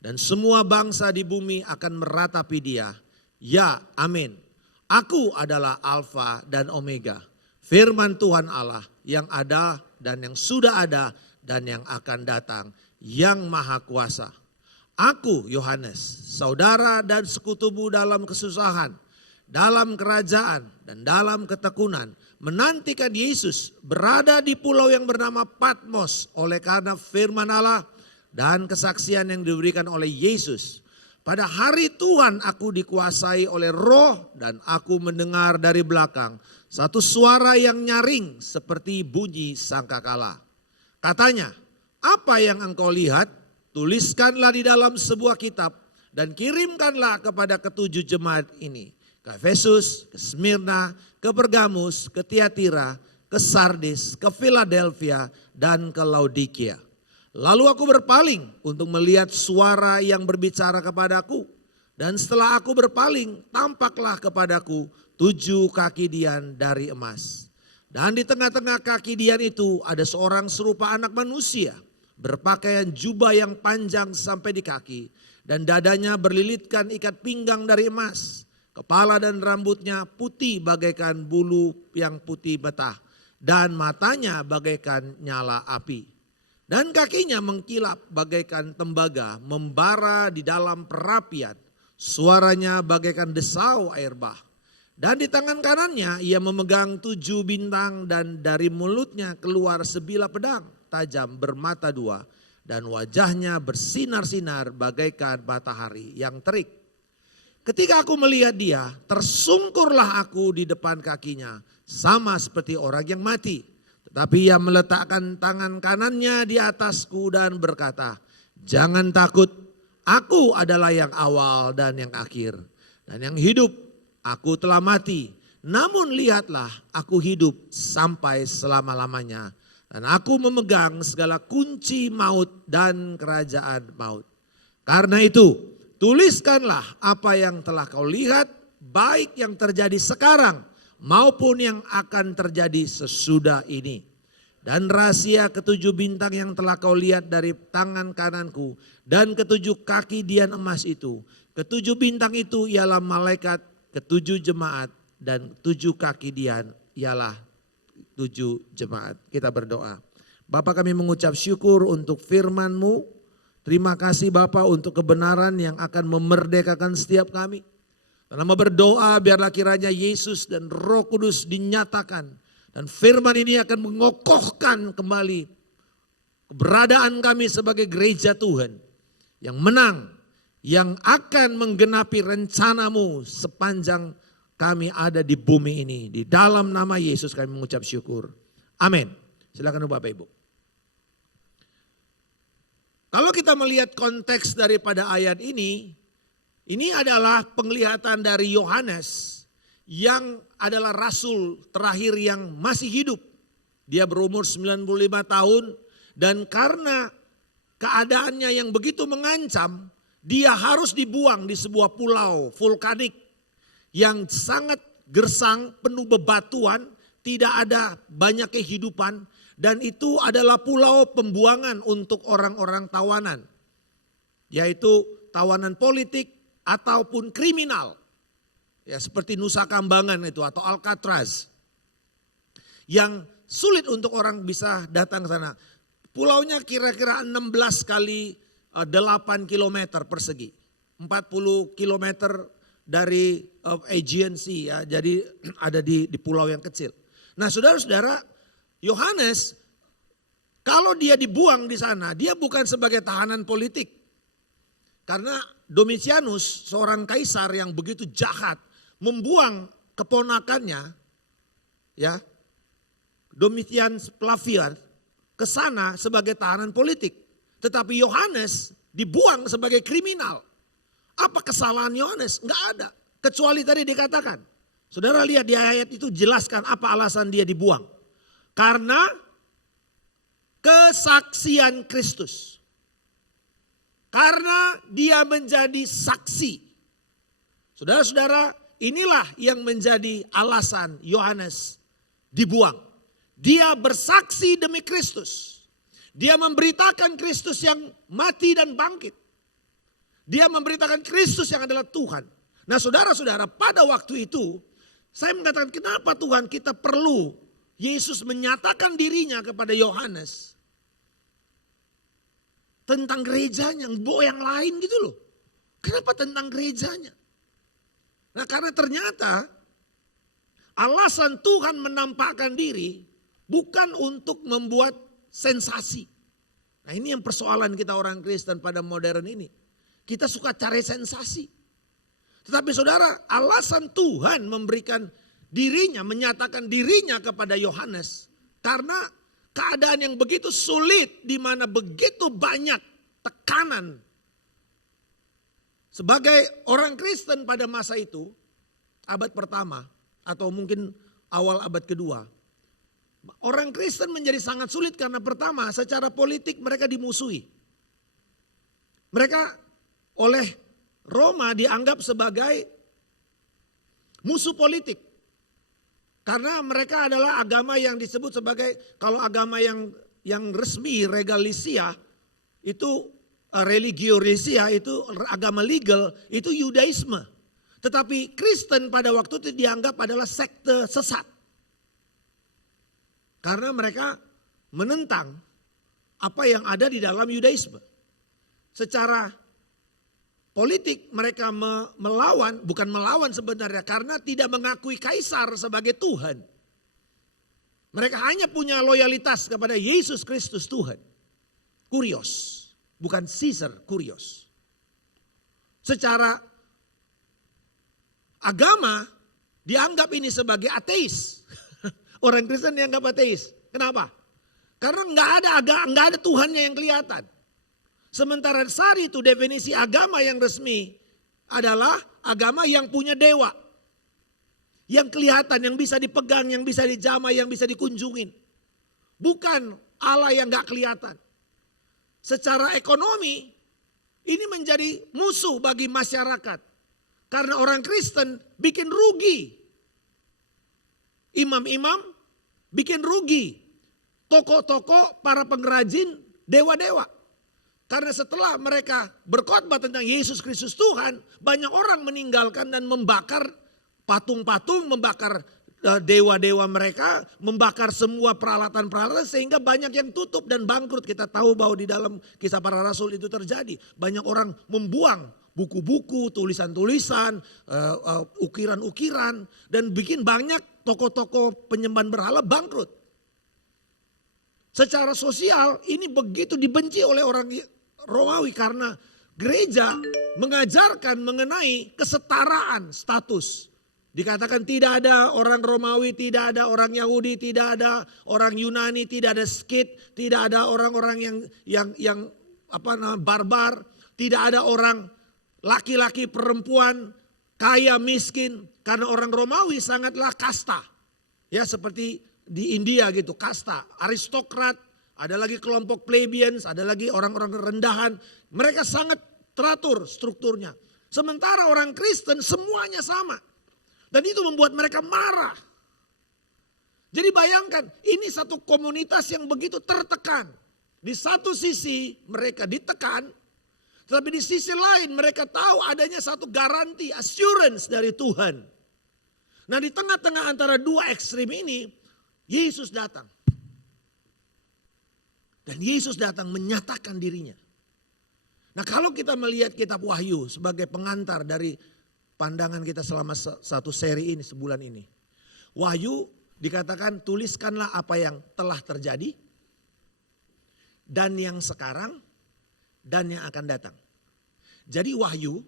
Dan semua bangsa di bumi akan meratapi dia. Ya, amin. Aku adalah Alfa dan Omega. Firman Tuhan Allah yang ada dan yang sudah ada dan yang akan datang. Yang Maha Kuasa. Aku Yohanes, saudara dan sekutumu dalam kesusahan, dalam kerajaan dan dalam ketekunan. Menantikan Yesus berada di pulau yang bernama Patmos oleh karena firman Allah dan kesaksian yang diberikan oleh Yesus. Pada hari Tuhan aku dikuasai oleh roh dan aku mendengar dari belakang satu suara yang nyaring seperti bunyi sangkakala. Katanya, apa yang engkau lihat, tuliskanlah di dalam sebuah kitab dan kirimkanlah kepada ke-7 jemaat ini. Ke Efesus, ke Smyrna, ke Pergamus, ke Tiatira, ke Sardis, ke Philadelphia, dan ke Laodikia. Lalu aku berpaling untuk melihat suara yang berbicara kepadaku. Dan setelah aku berpaling, tampaklah kepadaku 7 kaki dian dari emas. Dan di tengah-tengah kaki dian itu ada seorang serupa anak manusia. Berpakaian jubah yang panjang sampai di kaki. Dan dadanya berlilitkan ikat pinggang dari emas. Kepala dan rambutnya putih bagaikan bulu yang putih betah. Dan matanya bagaikan nyala api. Dan kakinya mengkilap bagaikan tembaga membara di dalam perapian. Suaranya bagaikan desau air bah. Dan di tangan kanannya ia memegang 7 bintang dan dari mulutnya keluar sebilah pedang tajam bermata 2. Dan wajahnya bersinar-sinar bagaikan matahari yang terik. Ketika aku melihat dia, tersungkurlah aku di depan kakinya sama seperti orang yang mati. Tetapi ia meletakkan tangan kanannya di atasku dan berkata, jangan takut, aku adalah yang awal dan yang akhir. Dan yang hidup, aku telah mati. Namun lihatlah, aku hidup sampai selama-lamanya. Dan aku memegang segala kunci maut dan kerajaan maut. Karena itu, tuliskanlah apa yang telah kau lihat, baik yang terjadi sekarang maupun yang akan terjadi sesudah ini. Dan rahasia ke-7 bintang yang telah kau lihat dari tangan kananku dan ke-7 kaki dian emas itu. Ke-7 bintang itu ialah malaikat ke-7 jemaat dan 7 kaki dian ialah 7 jemaat. Kita berdoa. Bapa, kami mengucap syukur untuk firman-Mu. Terima kasih Bapa untuk kebenaran yang akan memerdekakan setiap kami. Dalam berdoa biarlah kiranya Yesus dan Roh Kudus dinyatakan. Dan firman ini akan mengokohkan kembali keberadaan kami sebagai gereja Tuhan. Yang menang, yang akan menggenapi rencana-Mu sepanjang kami ada di bumi ini. Di dalam nama Yesus kami mengucap syukur. Amin. Silakan Bapak Ibu. Kalau kita melihat konteks daripada ayat ini adalah penglihatan dari Yohanes yang adalah rasul terakhir yang masih hidup. Dia berumur 95 tahun dan karena keadaannya yang begitu mengancam, dia harus dibuang di sebuah pulau vulkanik yang sangat gersang, penuh bebatuan, tidak ada banyak kehidupan. dan itu adalah pulau pembuangan untuk orang-orang tawanan. Yaitu tawanan politik ataupun kriminal. Ya, seperti Nusa Kambangan itu atau Alcatraz. Yang sulit untuk orang bisa datang ke sana. Pulaunya kira-kira 16 kali 8 kilometer persegi. 40 kilometer dari Aegean Sea, ya, jadi ada di pulau yang kecil. Nah, saudara-saudara, Yohanes kalau dia dibuang di sana, dia bukan sebagai tahanan politik. Karena Domitianus, seorang kaisar yang begitu jahat, membuang keponakannya, ya, Domitian Flavian ke sana sebagai tahanan politik. Tetapi Yohanes dibuang sebagai kriminal. Apa kesalahan Yohanes? Enggak ada. Kecuali tadi dikatakan. Saudara lihat di ayat itu jelaskan apa alasan dia dibuang. Karena kesaksian Kristus. Karena dia menjadi saksi. Saudara-saudara, inilah yang menjadi alasan Yohanes dibuang. Dia bersaksi demi Kristus. Dia memberitakan Kristus yang mati dan bangkit. Dia memberitakan Kristus yang adalah Tuhan. Nah, saudara-saudara, pada waktu itu saya mengatakan kenapa Tuhan kita perlu Yesus menyatakan dirinya kepada Yohanes tentang gerejanya, yang lain gitu loh. Kenapa tentang gerejanya? Nah, karena ternyata alasan Tuhan menampakkan diri bukan untuk membuat sensasi. Nah, ini yang persoalan kita orang Kristen pada modern ini. Kita suka cari sensasi. Tetapi saudara, alasan Tuhan memberikan dirinya, menyatakan dirinya kepada Yohanes. Karena keadaan yang begitu sulit, di mana begitu banyak tekanan. Sebagai orang Kristen pada masa itu, abad pertama atau mungkin awal abad kedua. Orang Kristen menjadi sangat sulit karena pertama, secara politik mereka dimusuhi. Mereka oleh Roma dianggap sebagai musuh politik. Karena mereka adalah agama yang disebut sebagai, kalau agama yang resmi, regalisia, itu religio religiosia, itu agama legal, itu Yudaisme. Tetapi Kristen pada waktu itu dianggap adalah sekte sesat. Karena mereka menentang apa yang ada di dalam Yudaisme. Secara politik mereka melawan, bukan melawan sebenarnya, karena tidak mengakui kaisar sebagai Tuhan. Mereka hanya punya loyalitas kepada Yesus Kristus Tuhan. Kurios, bukan Caesar, kurios. Secara agama dianggap ini sebagai ateis. Orang Kristen dianggap ateis. Kenapa? Karena nggak ada Tuhannya yang kelihatan. Sementara saat itu definisi agama yang resmi adalah agama yang punya dewa. Yang kelihatan, yang bisa dipegang, yang bisa dijamah, yang bisa dikunjungin. Bukan Allah yang gak kelihatan. Secara ekonomi ini menjadi musuh bagi masyarakat. Karena orang Kristen bikin rugi. Imam-imam bikin rugi. Toko-toko, para pengrajin, dewa-dewa. Karena setelah mereka berkhotbah tentang Yesus Kristus Tuhan, banyak orang meninggalkan dan membakar patung-patung, membakar dewa-dewa mereka, membakar semua peralatan-peralatan sehingga banyak yang tutup dan bangkrut. Kita tahu bahwa di dalam Kisah Para Rasul itu terjadi. Banyak orang membuang buku-buku, tulisan-tulisan, ukiran-ukiran, dan bikin banyak toko-toko penyembahan berhala bangkrut. Secara sosial ini begitu dibenci oleh orang Romawi karena gereja mengajarkan mengenai kesetaraan status. Dikatakan tidak ada orang Romawi, tidak ada orang Yahudi, tidak ada orang Yunani, tidak ada Skit, tidak ada orang-orang yang barbar, tidak ada orang laki-laki, perempuan, kaya, miskin. Karena orang Romawi sangatlah kasta. Ya, seperti di India gitu, kasta, aristokrat. Ada lagi kelompok plebeians, ada lagi orang-orang rendahan. Mereka sangat teratur strukturnya. Sementara orang Kristen semuanya sama. Dan itu membuat mereka marah. Jadi bayangkan, ini satu komunitas yang begitu tertekan. Di satu sisi mereka ditekan, tetapi di sisi lain mereka tahu adanya satu garansi, assurance dari Tuhan. Nah di tengah-tengah antara dua ekstrim ini, Yesus datang. Dan Yesus datang menyatakan dirinya. Nah kalau kita melihat kitab Wahyu sebagai pengantar dari pandangan kita selama satu seri ini, sebulan ini. Wahyu dikatakan tuliskanlah apa yang telah terjadi, dan yang sekarang, dan yang akan datang. Jadi Wahyu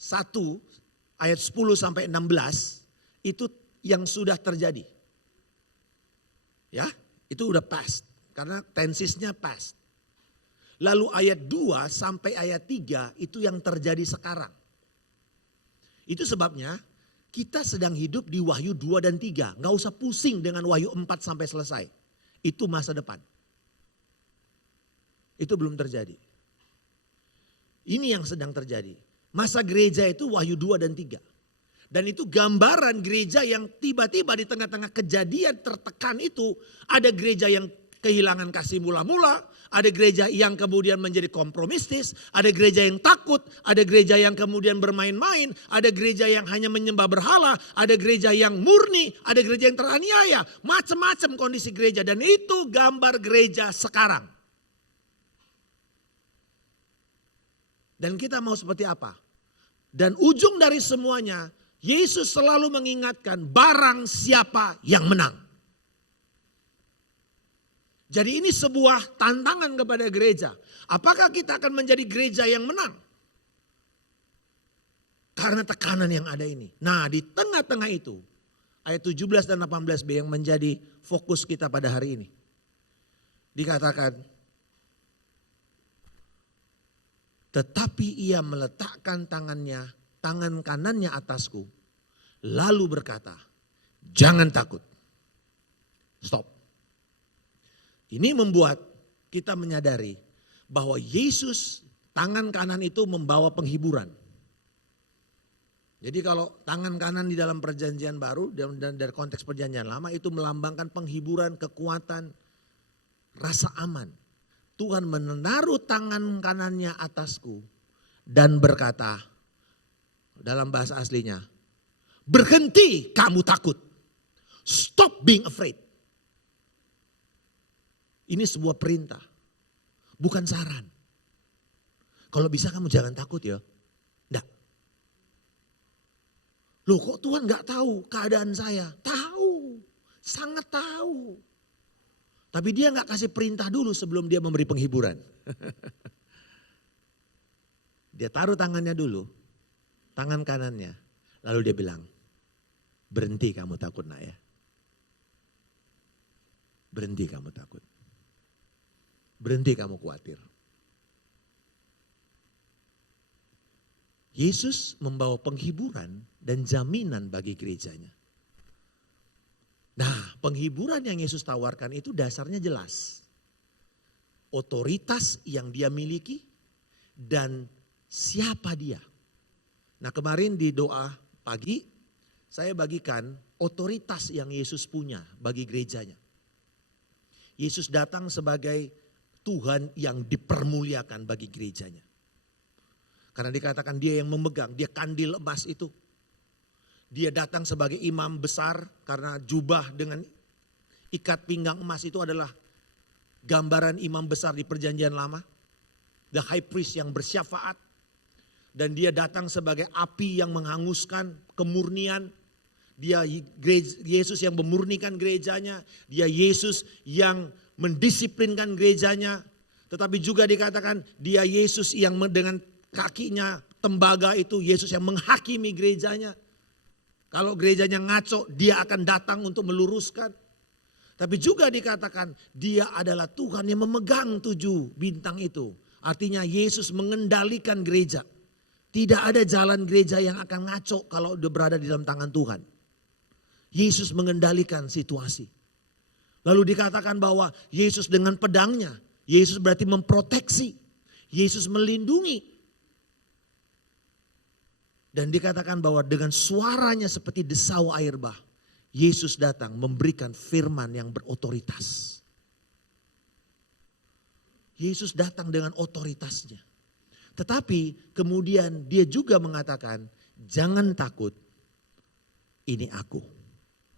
1 ayat 10 sampai 16 itu yang sudah terjadi. Ya, itu udah past karena tensisnya past. Lalu ayat 2 sampai ayat 3 itu yang terjadi sekarang. Itu sebabnya kita sedang hidup di Wahyu 2 dan 3. Nggak usah pusing dengan Wahyu 4 sampai selesai. Itu masa depan. Itu belum terjadi. Ini yang sedang terjadi. Masa gereja itu Wahyu 2 dan 3. Dan itu gambaran gereja yang tiba-tiba di tengah-tengah kejadian tertekan itu. Ada gereja yang kehilangan kasih mula-mula. Ada gereja yang kemudian menjadi kompromistis. Ada gereja yang takut. Ada gereja yang kemudian bermain-main. Ada gereja yang hanya menyembah berhala. Ada gereja yang murni. Ada gereja yang teraniaya. Macam-macam kondisi gereja. Dan itu gambar gereja sekarang. Dan kita mau seperti apa? Dan ujung dari semuanya, Yesus selalu mengingatkan barang siapa yang menang. Jadi ini sebuah tantangan kepada gereja. Apakah kita akan menjadi gereja yang menang? Karena tekanan yang ada ini. Nah di tengah-tengah itu, ayat 17 dan 18b yang menjadi fokus kita pada hari ini. Dikatakan, tetapi ia meletakkan tangan kanannya atasku, lalu berkata, jangan takut. Stop. Ini membuat kita menyadari bahwa Yesus tangan kanan itu membawa penghiburan. Jadi kalau tangan kanan di dalam perjanjian baru dan dari konteks perjanjian lama itu melambangkan penghiburan, kekuatan, rasa aman. Tuhan menaruh tangan kanannya atasku dan berkata dalam bahasa aslinya, berhenti kamu takut. Stop being afraid. Ini sebuah perintah, bukan saran. Kalau bisa kamu jangan takut ya. Enggak. Loh kok Tuhan gak tahu keadaan saya? Tahu, sangat tahu. Tapi dia gak kasih perintah dulu sebelum dia memberi penghiburan. Dia taruh tangannya dulu, tangan kanannya. Lalu dia bilang, berhenti kamu takut nak ya. Berhenti kamu takut. Berhenti kamu khawatir. Yesus membawa penghiburan dan jaminan bagi gerejanya. Nah, penghiburan yang Yesus tawarkan itu dasarnya jelas. Otoritas yang dia miliki dan siapa dia. Nah, kemarin di doa pagi saya bagikan otoritas yang Yesus punya bagi gerejanya. Yesus datang sebagai Tuhan yang dipermuliakan bagi gerejanya. Karena dikatakan dia yang memegang, dia kandil emas itu. Dia datang sebagai imam besar karena jubah dengan ikat pinggang emas itu adalah gambaran imam besar di perjanjian lama. The high priest yang bersyafaat. Dan dia datang sebagai api yang menghanguskan kemurnian. Dia Yesus yang memurnikan gerejanya. Dia Yesus yang mendisiplinkan gerejanya. Tetapi juga dikatakan dia Yesus yang dengan kakinya tembaga itu Yesus yang menghakimi gerejanya. Kalau gerejanya ngaco, dia akan datang untuk meluruskan. Tapi juga dikatakan dia adalah Tuhan yang memegang 7 bintang itu. Artinya Yesus mengendalikan gereja. Tidak ada jalan gereja yang akan ngaco kalau udah berada di dalam tangan Tuhan. Yesus mengendalikan situasi. Lalu dikatakan bahwa Yesus dengan pedangnya, Yesus berarti memproteksi. Yesus melindungi. Dan dikatakan bahwa dengan suaranya seperti desau air bah. Yesus datang memberikan firman yang berotoritas. Yesus datang dengan otoritasnya. Tetapi kemudian dia juga mengatakan, jangan takut, ini aku.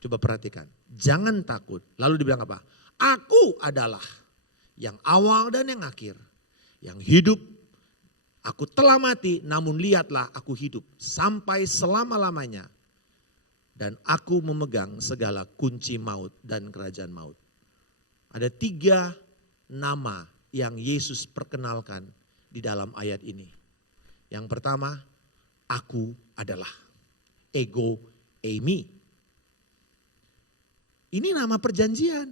Coba perhatikan, jangan takut. Lalu dibilang apa? Aku adalah yang awal dan yang akhir, yang hidup. Aku telah mati, namun lihatlah aku hidup sampai selama-lamanya. Dan aku memegang segala kunci maut dan kerajaan maut. Ada 3 nama yang Yesus perkenalkan di dalam ayat ini. Yang pertama, aku adalah. Ego eimi. Ini nama perjanjian.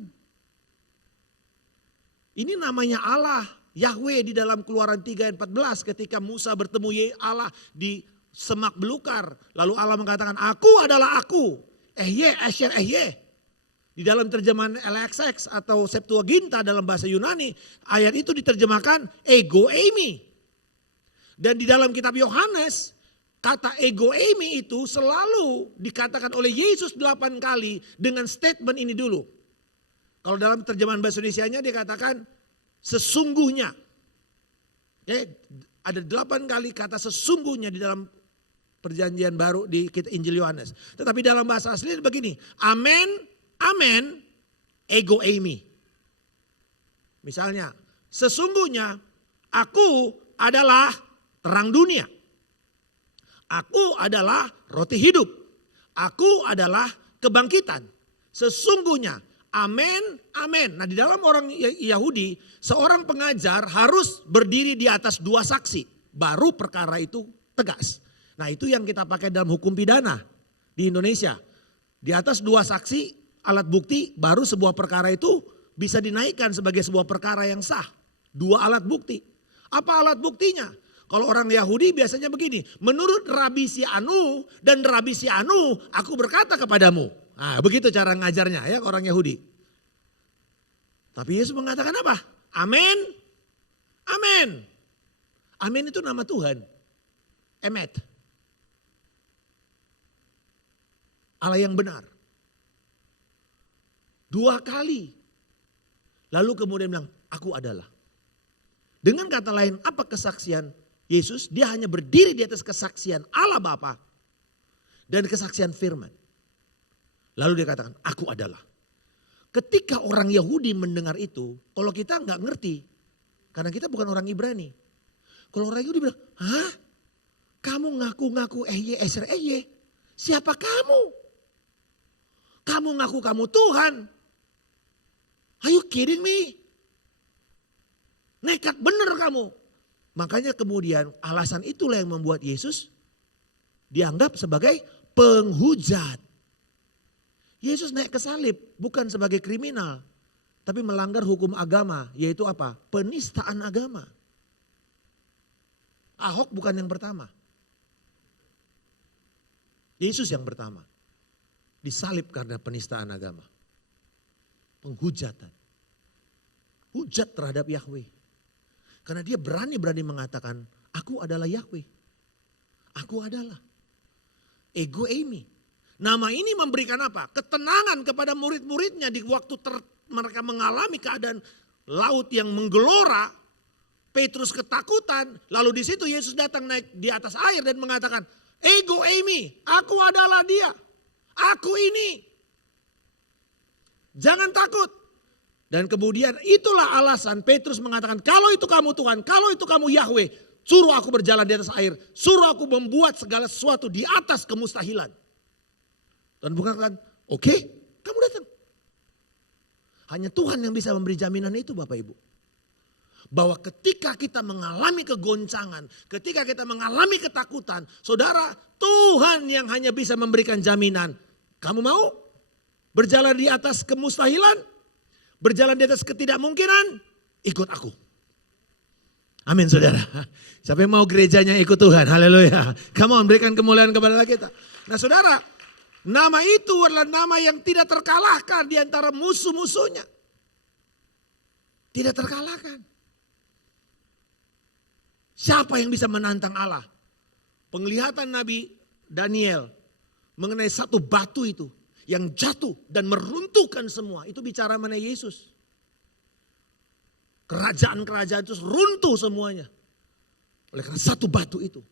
Ini namanya Allah. Yahweh di dalam Keluaran 3 ayat 14 ketika Musa bertemu Allah di semak belukar. Lalu Allah mengatakan, aku adalah aku. Ehye, Asher Ehye. Di dalam terjemahan LXX atau Septuaginta dalam bahasa Yunani, ayat itu diterjemahkan ego eimi. Dan di dalam kitab Yohanes, kata ego eimi itu selalu dikatakan oleh Yesus 8 kali dengan statement ini dulu. Kalau dalam terjemahan bahasa Indonesianya dikatakan sesungguhnya. Ada 8 kali kata sesungguhnya di dalam perjanjian baru di kitab Injil Yohanes. Tetapi dalam bahasa asli begini, amen, amen, ego eimi. Misalnya, sesungguhnya aku adalah terang dunia. Aku adalah roti hidup. Aku adalah kebangkitan. Sesungguhnya, amen, amen. Nah di dalam orang Yahudi, seorang pengajar harus berdiri di atas 2 saksi. Baru perkara itu tegas. Nah itu yang kita pakai dalam hukum pidana di Indonesia. Di atas 2 saksi, alat bukti, baru sebuah perkara itu bisa dinaikkan sebagai sebuah perkara yang sah. 2 alat bukti. Apa alat buktinya? Kalau orang Yahudi biasanya begini, menurut Rabi si Anu dan Rabi si Anu, aku berkata kepadamu. Nah, begitu cara ngajarnya ya orang Yahudi. Tapi Yesus mengatakan apa? Amin. Amin. Amin itu nama Tuhan. Emet. Allah yang benar. 2 kali. Lalu kemudian bilang, aku adalah. Dengan kata lain, apa kesaksian Yesus? Dia hanya berdiri di atas kesaksian Allah Bapa dan kesaksian firman. Lalu dia katakan, aku adalah. Ketika orang Yahudi mendengar itu, kalau kita nggak ngerti, karena kita bukan orang Ibrani. Kalau orang Yahudi bilang, hah? Kamu ngaku-ngaku ehye, eser ehye. Siapa kamu? Kamu ngaku kamu Tuhan. Are you kidding me? Nekat bener kamu. Makanya kemudian alasan itulah yang membuat Yesus dianggap sebagai penghujat. Yesus naik ke salib bukan sebagai kriminal, tapi melanggar hukum agama, yaitu apa? Penistaan agama. Ahok bukan yang pertama. Yesus yang pertama. Disalib karena penistaan agama. Penghujatan. Hujat terhadap Yahweh. Karena dia berani-berani mengatakan, aku adalah Yahweh. Aku adalah. Ego eimi. Nama ini memberikan apa? Ketenangan kepada murid-muridnya di waktu mereka mengalami keadaan laut yang menggelora. Petrus ketakutan. Lalu di situ Yesus datang naik di atas air dan mengatakan, ego eimi, aku adalah dia. Aku ini. Jangan takut. Dan kemudian itulah alasan Petrus mengatakan, kalau itu kamu Tuhan, kalau itu kamu Yahweh, suruh aku berjalan di atas air, suruh aku membuat segala sesuatu di atas kemustahilan. Dan bukan kan, oke, kamu datang. Hanya Tuhan yang bisa memberi jaminan itu Bapak Ibu. Bahwa ketika kita mengalami kegoncangan, ketika kita mengalami ketakutan, saudara, Tuhan yang hanya bisa memberikan jaminan. Kamu mau berjalan di atas kemustahilan? Berjalan di atas ketidakmungkinan, ikut aku. Amin saudara. Siapa yang mau gerejanya ikut Tuhan, haleluya. Come on, berikan kemuliaan kepada kita. Nah saudara, nama itu adalah nama yang tidak terkalahkan di antara musuh-musuhnya. Tidak terkalahkan. Siapa yang bisa menantang Allah? Penglihatan Nabi Daniel mengenai satu batu itu yang jatuh dan meruntuhkan semua. Itu bicara mengenai Yesus. Kerajaan-kerajaan itu runtuh semuanya. Oleh karena satu batu itu.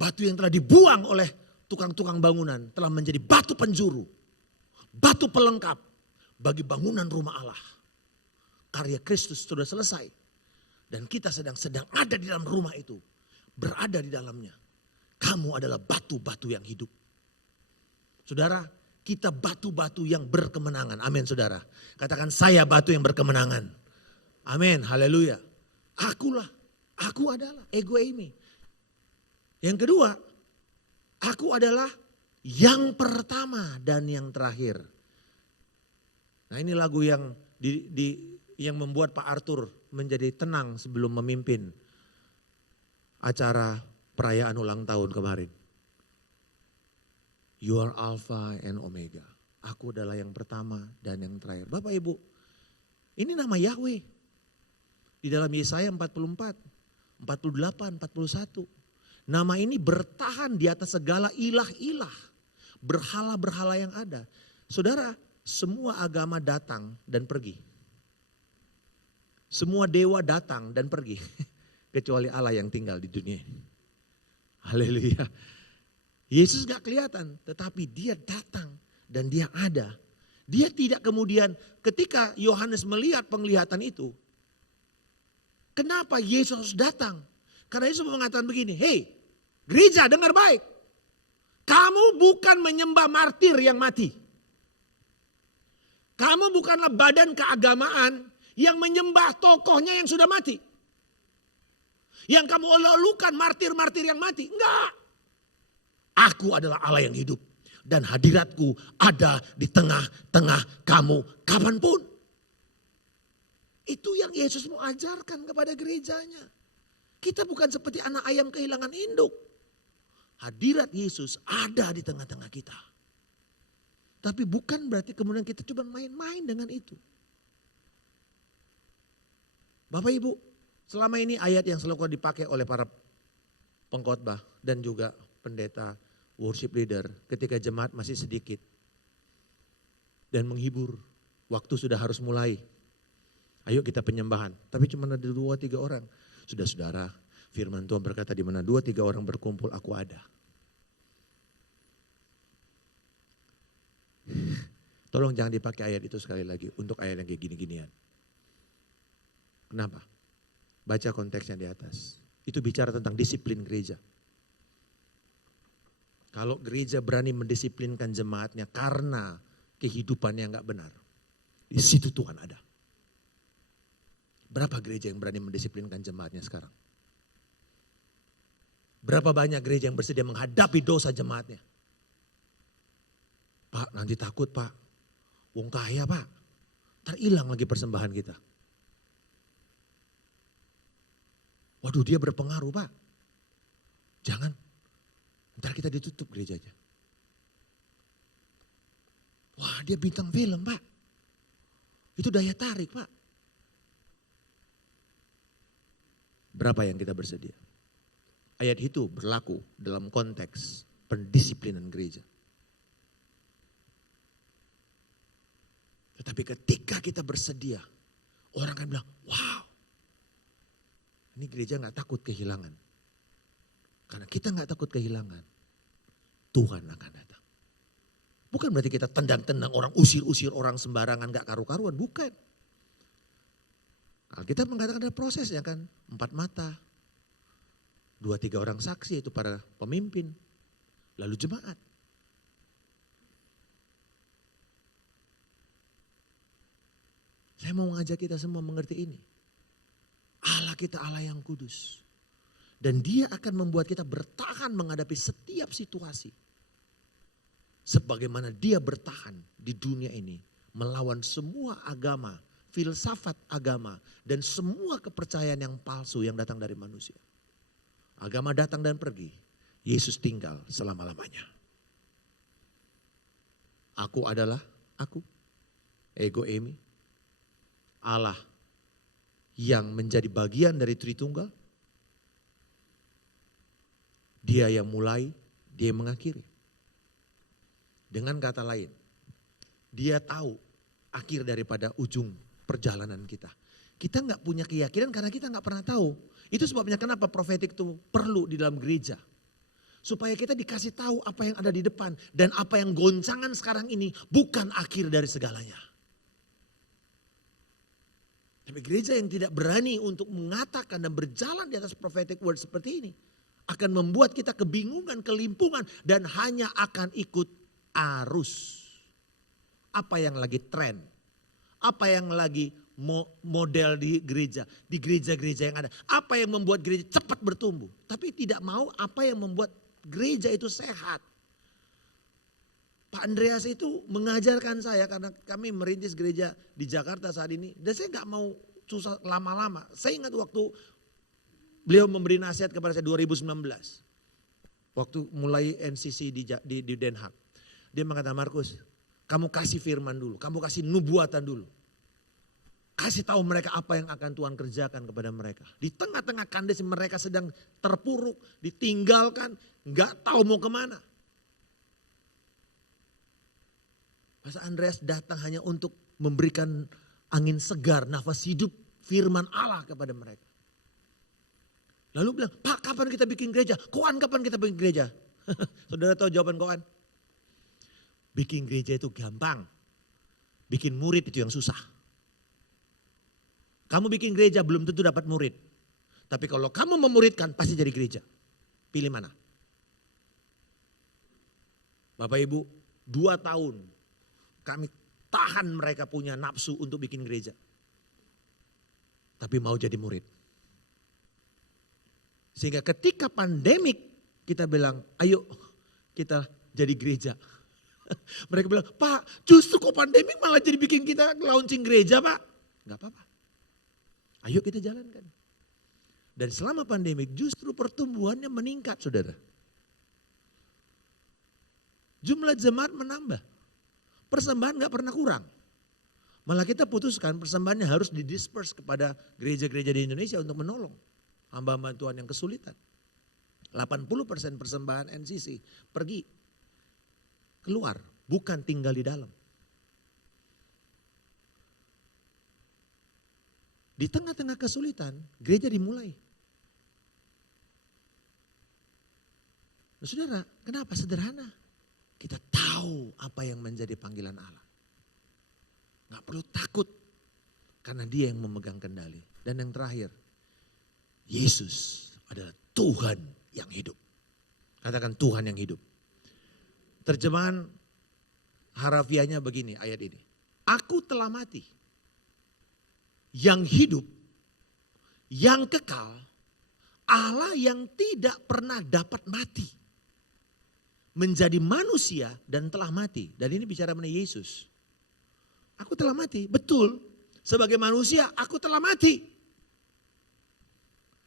Batu yang telah dibuang oleh tukang-tukang bangunan telah menjadi batu penjuru. Batu pelengkap bagi bangunan rumah Allah. Karya Kristus sudah selesai. Dan kita sedang ada di dalam rumah itu. Berada di dalamnya. Kamu adalah batu-batu yang hidup. Saudara, kita batu-batu yang berkemenangan. Amin saudara. Katakan saya batu yang berkemenangan. Amin, haleluya. Akulah, aku adalah ego eimi. Yang kedua, aku adalah yang pertama dan yang terakhir. Nah ini lagu yang yang membuat Pak Arthur menjadi tenang sebelum memimpin acara perayaan ulang tahun kemarin. You are Alpha and Omega. Aku adalah yang pertama dan yang terakhir. Bapak Ibu, ini nama Yahweh. Di dalam Yesaya 44, 48, 41. Nama ini bertahan di atas segala ilah-ilah. Berhala-berhala yang ada. Saudara, semua agama datang dan pergi. Semua dewa datang dan pergi. Kecuali Allah yang tinggal di dunia ini. Haleluya. Yesus gak kelihatan, tetapi dia datang dan dia ada. Dia tidak kemudian ketika Yohanes melihat penglihatan itu. Kenapa Yesus harus datang? Karena Yesus mengatakan begini, hei gereja dengar baik. Kamu bukan menyembah martir yang mati. Kamu bukanlah badan keagamaan yang menyembah tokohnya yang sudah mati. Yang kamu lalukan martir-martir yang mati. Enggak. Aku adalah Allah yang hidup. Dan hadiratku ada di tengah-tengah kamu kapanpun. Itu yang Yesus mau ajarkan kepada gerejanya. Kita bukan seperti anak ayam kehilangan induk. Hadirat Yesus ada di tengah-tengah kita. Tapi bukan berarti kemudian kita cuma main-main dengan itu. Bapak Ibu, selama ini ayat yang selalu dipakai oleh para pengkhotbah dan juga pendeta, worship leader ketika jemaat masih sedikit. Dan menghibur, waktu sudah harus mulai. Ayo kita penyembahan, tapi cuma ada 2-3 orang. Sudah saudara, firman Tuhan berkata di mana 2-3 orang berkumpul aku ada. Tolong jangan dipakai ayat itu sekali lagi untuk ayat yang kayak gini-ginian. Kenapa? Baca konteksnya di atas. Itu bicara tentang disiplin gereja. Kalau gereja berani mendisiplinkan jemaatnya karena kehidupannya nggak benar. Di situ Tuhan ada. Berapa gereja yang berani mendisiplinkan jemaatnya sekarang? Berapa banyak gereja yang bersedia menghadapi dosa jemaatnya? Pak, nanti takut Pak. Wong kaya Pak. Ntar hilang lagi persembahan kita. Waduh dia berpengaruh Pak. Jangan. Ntar kita ditutup gerejanya. Wah dia bintang film Pak. Itu daya tarik Pak. Berapa yang kita bersedia? Ayat itu berlaku dalam konteks pendisiplinan gereja. Tetapi ketika kita bersedia, orang akan bilang, wow, ini gereja gak takut kehilangan. Karena kita gak takut kehilangan, Tuhan akan datang. Bukan berarti kita tendang-tendang orang, usir-usir orang sembarangan gak karu-karuan, bukan. Alkitab mengatakan ada prosesnya kan, 4 mata, 2-3 orang saksi itu para pemimpin, lalu jemaat. Saya mau mengajak kita semua mengerti ini. Allah kita Allah yang kudus. Dan dia akan membuat kita bertahan menghadapi setiap situasi. Sebagaimana dia bertahan di dunia ini melawan semua agama, filsafat agama, dan semua kepercayaan yang palsu yang datang dari manusia. Agama datang dan pergi, Yesus tinggal selama-lamanya. Aku adalah aku, ego eimi, Allah yang menjadi bagian dari Tritunggal. Dia yang mulai, dia yang mengakhiri. Dengan kata lain, dia tahu akhir daripada ujung perjalanan kita. Kita nggak punya keyakinan karena kita nggak pernah tahu. Itu sebabnya kenapa prophetic itu perlu di dalam gereja. Supaya kita dikasih tahu apa yang ada di depan. Dan apa yang goncangan sekarang ini bukan akhir dari segalanya. Tapi gereja yang tidak berani untuk mengatakan dan berjalan di atas prophetic word seperti ini. Akan membuat kita kebingungan, kelimpungan. Dan hanya akan ikut arus. Apa yang lagi tren. Apa yang lagi model di gereja-gereja yang ada. Apa yang membuat gereja cepat bertumbuh. Tapi tidak mau apa yang membuat gereja itu sehat. Pak Andreas itu mengajarkan saya karena kami merintis gereja di Jakarta saat ini. Dan saya gak mau susah lama-lama. Saya ingat waktu beliau memberi nasihat kepada saya 2019. Waktu mulai NCC di Den Haag. Dia mengatakan, Markus, kamu kasih firman dulu, kamu kasih nubuatan dulu. Kasih tahu mereka apa yang akan Tuhan kerjakan kepada mereka. Di tengah-tengah kandas mereka sedang terpuruk, ditinggalkan, gak tahu mau kemana. Pastor Andreas datang hanya untuk memberikan angin segar, nafas hidup firman Allah kepada mereka. Lalu bilang, Pak kapan kita bikin gereja? Koan kapan kita bikin gereja? Saudara tahu jawaban Koan? Bikin gereja itu gampang. Bikin murid itu yang susah. Kamu bikin gereja belum tentu dapat murid. Tapi kalau kamu memuridkan pasti jadi gereja. Pilih mana? Bapak Ibu, 2 tahun kami tahan mereka punya nafsu untuk bikin gereja. Tapi mau jadi murid. Sehingga ketika pandemik kita bilang, ayo kita jadi gereja. Mereka bilang, Pak justru kok pandemik malah jadi bikin kita launching gereja Pak. Gak apa-apa. Ayo kita jalankan. Dan selama pandemik justru pertumbuhannya meningkat saudara. Jumlah jemaat menambah. Persembahan gak pernah kurang. Malah kita putuskan persembahannya harus didisperse kepada gereja-gereja di Indonesia untuk menolong hamba-hamba Tuhan yang kesulitan. 80% persembahan NCC pergi keluar, bukan tinggal di dalam. Di tengah-tengah kesulitan, gereja dimulai. Nah, saudara, kenapa sederhana? Kita tahu apa yang menjadi panggilan Allah. Gak perlu takut, karena dia yang memegang kendali. Dan yang terakhir, Yesus adalah Tuhan yang hidup. Katakan Tuhan yang hidup. Terjemahan harafiahnya begini ayat ini. Aku telah mati. Yang hidup, yang kekal, Allah yang tidak pernah dapat mati. Menjadi manusia dan telah mati. Dan ini bicara mengenai Yesus. Aku telah mati, betul. Sebagai manusia aku telah mati.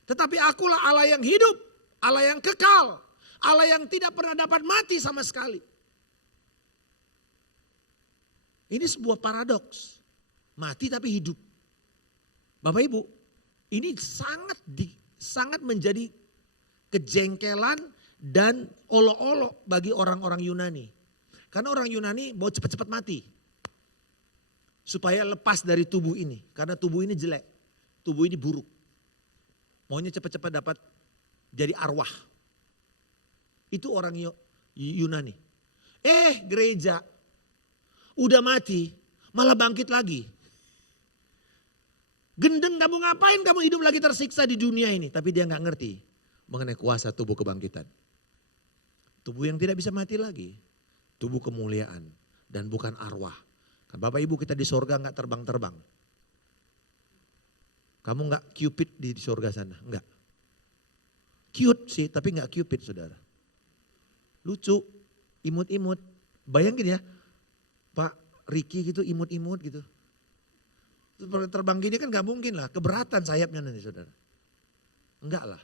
Tetapi akulah Allah yang hidup, Allah yang kekal. Allah yang tidak pernah dapat mati sama sekali. Ini sebuah paradoks. Mati tapi hidup. Bapak Ibu, ini sangat menjadi kejengkelan dan olok-olok bagi orang-orang Yunani. Karena orang Yunani mau cepat-cepat mati. Supaya lepas dari tubuh ini. Karena tubuh ini jelek. Tubuh ini buruk. Maunya cepat-cepat dapat jadi arwah. Itu orang Yunani. Gereja udah mati malah bangkit lagi. Gendeng kamu ngapain kamu hidup lagi tersiksa di dunia ini. Tapi dia gak ngerti mengenai kuasa tubuh kebangkitan. Tubuh yang tidak bisa mati lagi. Tubuh kemuliaan dan bukan arwah. Bapak Ibu kita di sorga gak terbang-terbang. Kamu gak Cupid di sorga sana, enggak. Cute sih tapi gak Cupid saudara. Lucu, imut-imut. Bayangin ya, Pak Ricky gitu imut-imut gitu. Terbang gini kan gak mungkin lah, keberatan sayapnya nanti saudara. Enggak lah.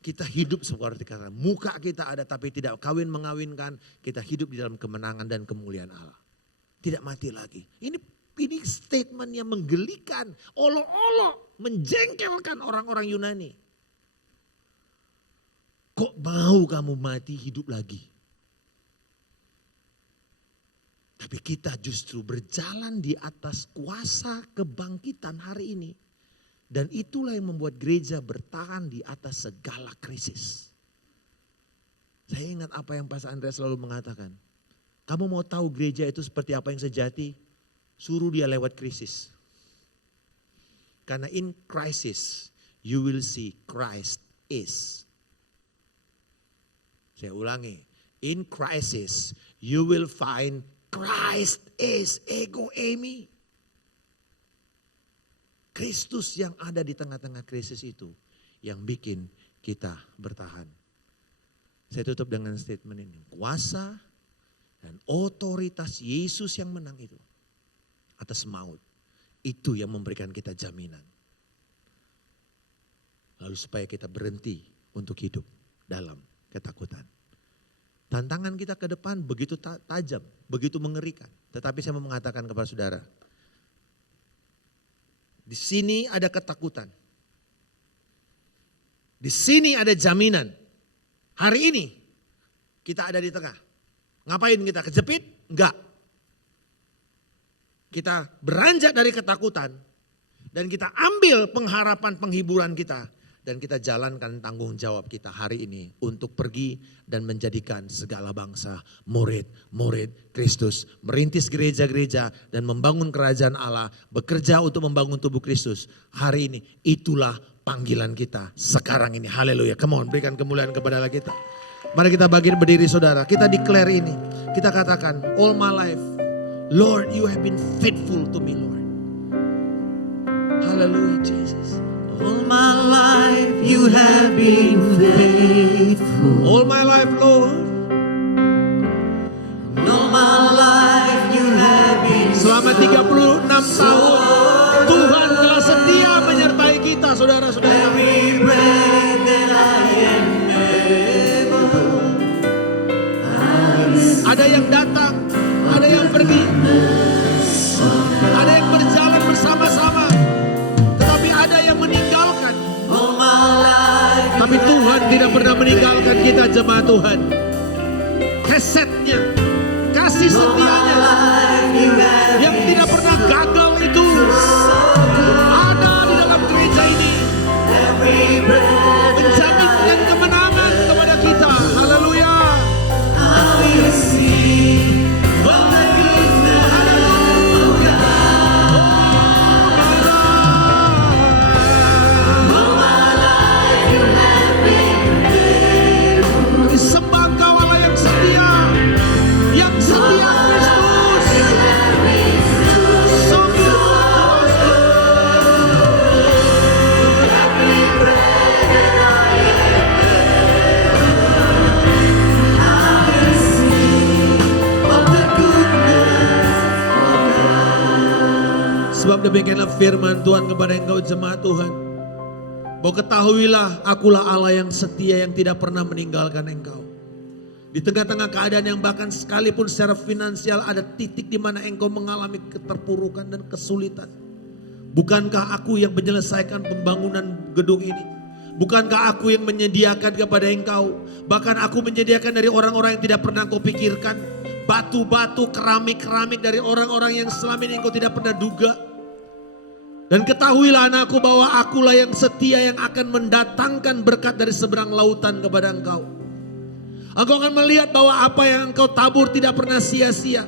Kita hidup seperti karena muka kita ada tapi tidak kawin mengawinkan. Kita hidup di dalam kemenangan dan kemuliaan Allah. Tidak mati lagi. Ini statement yang menggelikan, olok-olok, menjengkelkan orang-orang Yunani. Kok mau kamu mati hidup lagi? Tapi kita justru berjalan di atas kuasa kebangkitan hari ini. Dan itulah yang membuat gereja bertahan di atas segala krisis. Saya ingat apa yang Pastor Andreas selalu mengatakan. Kamu mau tahu gereja itu seperti apa yang sejati? Suruh dia lewat krisis. Karena in crisis you will see Christ is. Saya ulangi. In crisis you will find Christ is, ego eimi. Kristus yang ada di tengah-tengah krisis itu yang bikin kita bertahan. Saya tutup dengan statement ini. Kuasa dan otoritas Yesus yang menang itu atas maut. Itu yang memberikan kita jaminan. Lalu supaya kita berhenti untuk hidup dalam ketakutan. Tantangan kita ke depan begitu tajam, begitu mengerikan. Tetapi saya mau mengatakan kepada saudara, di sini ada ketakutan. Di sini ada jaminan. Hari ini kita ada di tengah. Ngapain kita? Kejepit? Enggak. Kita beranjak dari ketakutan dan kita ambil pengharapan penghiburan kita. Dan kita jalankan tanggung jawab kita hari ini untuk pergi dan menjadikan segala bangsa murid-murid Kristus. Merintis gereja-gereja dan membangun kerajaan Allah. Bekerja untuk membangun tubuh Kristus. Hari ini itulah panggilan kita sekarang ini. Haleluya. Come on, berikan kemuliaan kepada Allah kita. Mari kita berdiri saudara. Kita declare ini. Kita katakan, all my life, Lord, you have been faithful to me, Lord. Hallelujah, Jesus. All my life you have been faithful. All my life, Lord. All my life you have been Selama 36 tahun Tuhan telah setia menyertai kita, saudara-saudara. every breath that I am able. Ada yang datang, ada yang pergi, ada yang berjalan bersama-sama, tetapi ada yang meninggalkan. All my life Tapi Tuhan tidak pernah meninggalkan kita, jemaat Tuhan. Kesetnya, kasih setianya you have yang tidak pernah gagal itu ada di dalam gereja ini. every breath Menjaminkan kemenangan kepada kita. Haleluya. I will see of the goodness of God. All my life you have been faithful. Kami sembah Engkau Allah yang setia Kristus. You have been So good. every breath that I will see of the goodness of God. Sebab demikianlah firman Tuhan kepada engkau jemaat Tuhan. Bahwa ketahuilah akulah Allah yang setia yang tidak pernah meninggalkan engkau. Di tengah-tengah keadaan yang bahkan sekalipun secara finansial ada titik di mana engkau mengalami keterpurukan dan kesulitan. Bukankah aku yang menyelesaikan pembangunan gedung ini? Bukankah aku yang menyediakan kepada engkau? Bahkan aku menyediakan dari orang-orang yang tidak pernah engkau pikirkan. Batu-batu, keramik-keramik dari orang-orang yang selama ini engkau tidak pernah duga. Dan ketahuilah anakku bahwa akulah yang setia yang akan mendatangkan berkat dari seberang lautan kepada engkau. Engkau akan melihat bahwa apa yang engkau tabur tidak pernah sia-sia.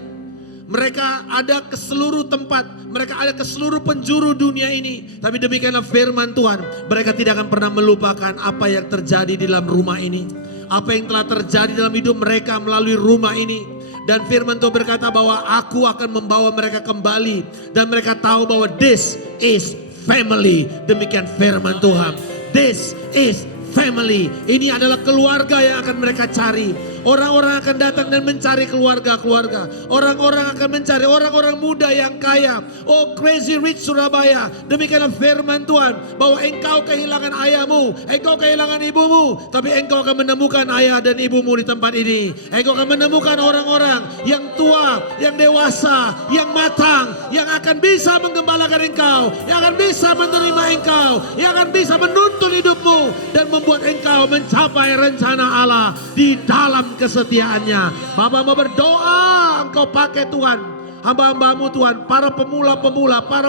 Mereka ada ke seluruh tempat, mereka ada ke seluruh penjuru dunia ini. Tapi demikianlah firman Tuhan, mereka tidak akan pernah melupakan apa yang terjadi di dalam rumah ini. Apa yang telah terjadi dalam hidup mereka melalui rumah ini. Dan firman Tuhan berkata bahwa aku akan membawa mereka kembali. Dan mereka tahu bahwa this is family. Demikian firman Tuhan. This is family. Ini adalah keluarga yang akan mereka cari. Orang-orang akan datang dan mencari keluarga-keluarga. Orang-orang akan mencari orang-orang muda yang kaya. Oh Crazy Rich Surabaya. Demikianlah firman Tuhan. Bahwa engkau kehilangan ayahmu. Engkau kehilangan ibumu. Tapi engkau akan menemukan ayah dan ibumu di tempat ini. Engkau akan menemukan orang-orang yang tua, yang dewasa, yang matang. Yang akan bisa menggembalakan engkau. Yang akan bisa menerima engkau. Yang akan bisa menuntun hidupmu. Dan membuat engkau mencapai rencana Allah di dalam kesetiaannya. Bapa mau berdoa, Engkau pakai Tuhan hamba-hambamu Tuhan, para pemula-pemula, para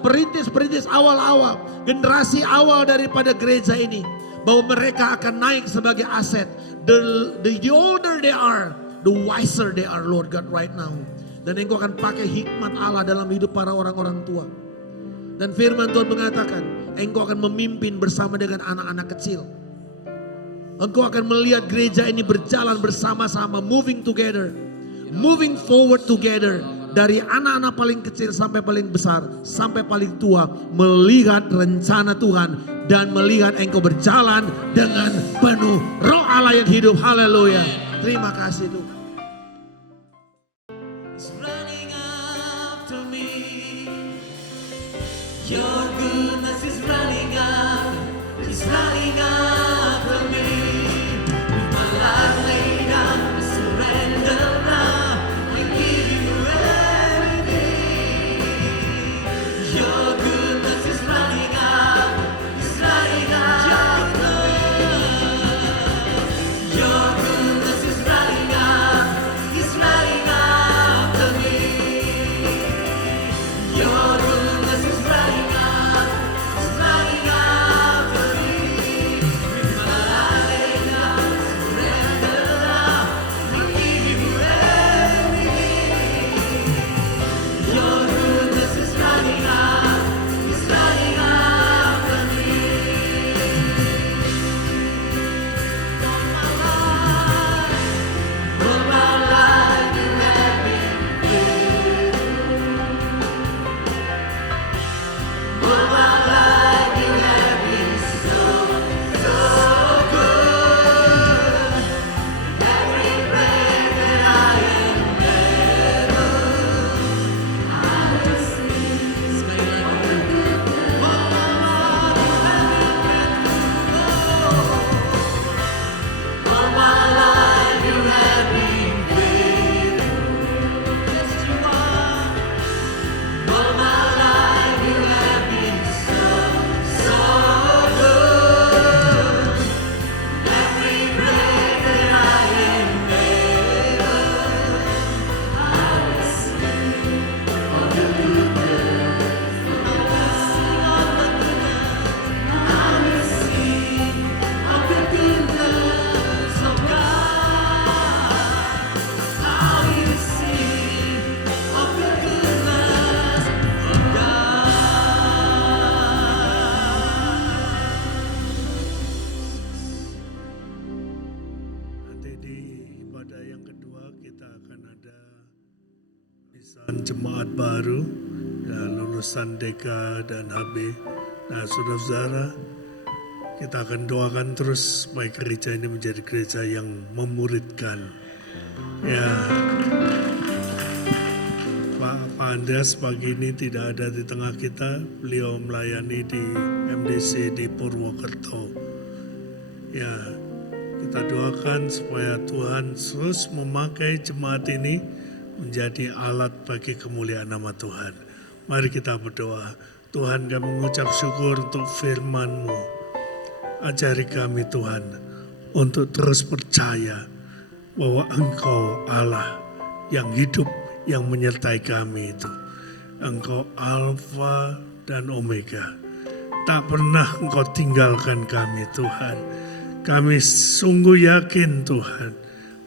perintis-perintis awal-awal, generasi awal daripada gereja ini, bahwa mereka akan naik sebagai aset. The older they are, the wiser they are, Lord God, right now. Dan Engkau akan pakai hikmat Allah dalam hidup para orang-orang tua. Dan firman Tuhan mengatakan, Engkau akan memimpin bersama dengan anak-anak kecil. Engkau akan melihat gereja ini berjalan bersama-sama, moving together, moving forward together. Dari anak-anak paling kecil sampai paling besar, sampai paling tua, melihat rencana Tuhan dan melihat Engkau berjalan dengan penuh Roh Allah yang hidup. Haleluya. Terima kasih Tuhan. It's running after me. Your goodness is running after me. With my life laid down, I surrender now. I give you everything. Your goodness is running after me. Your goodness is running after me. Your goodness is running after me. With my life laid down, surrender now. I give you everything. Your goodness is running after me. All my life you have been faithful. All my life you have been so good. Every breath that I am able, I will sing. Sekali lagi. All my life you have been faithful. All my life you have been faithful. Yes, you are. All my life you have been so good. Every breath that I am able, I will sing of the goodness. I will sing of the goodness. I will sing of the goodness of God. I will sing of the goodness of Nanti di ibadah yang kedua kita akan ada lisan jemaat baru dan lulusan DK dan HB. Nah, saudara-saudara, kita akan doakan terus supaya gereja ini menjadi gereja yang memuridkan. Ya, Pak Andreas pagi ini tidak ada di tengah kita. Beliau melayani di MDC di Purwokerto. Ya, kita doakan supaya Tuhan terus memakai jemaat ini menjadi alat bagi kemuliaan nama Tuhan. Mari kita berdoa. Tuhan, kami mengucap syukur untuk firman-Mu. Ajari kami Tuhan untuk terus percaya bahwa Engkau Allah yang hidup, yang menyertai kami itu. Engkau Alfa dan Omega. Tak pernah Engkau tinggalkan kami Tuhan. Kami sungguh yakin Tuhan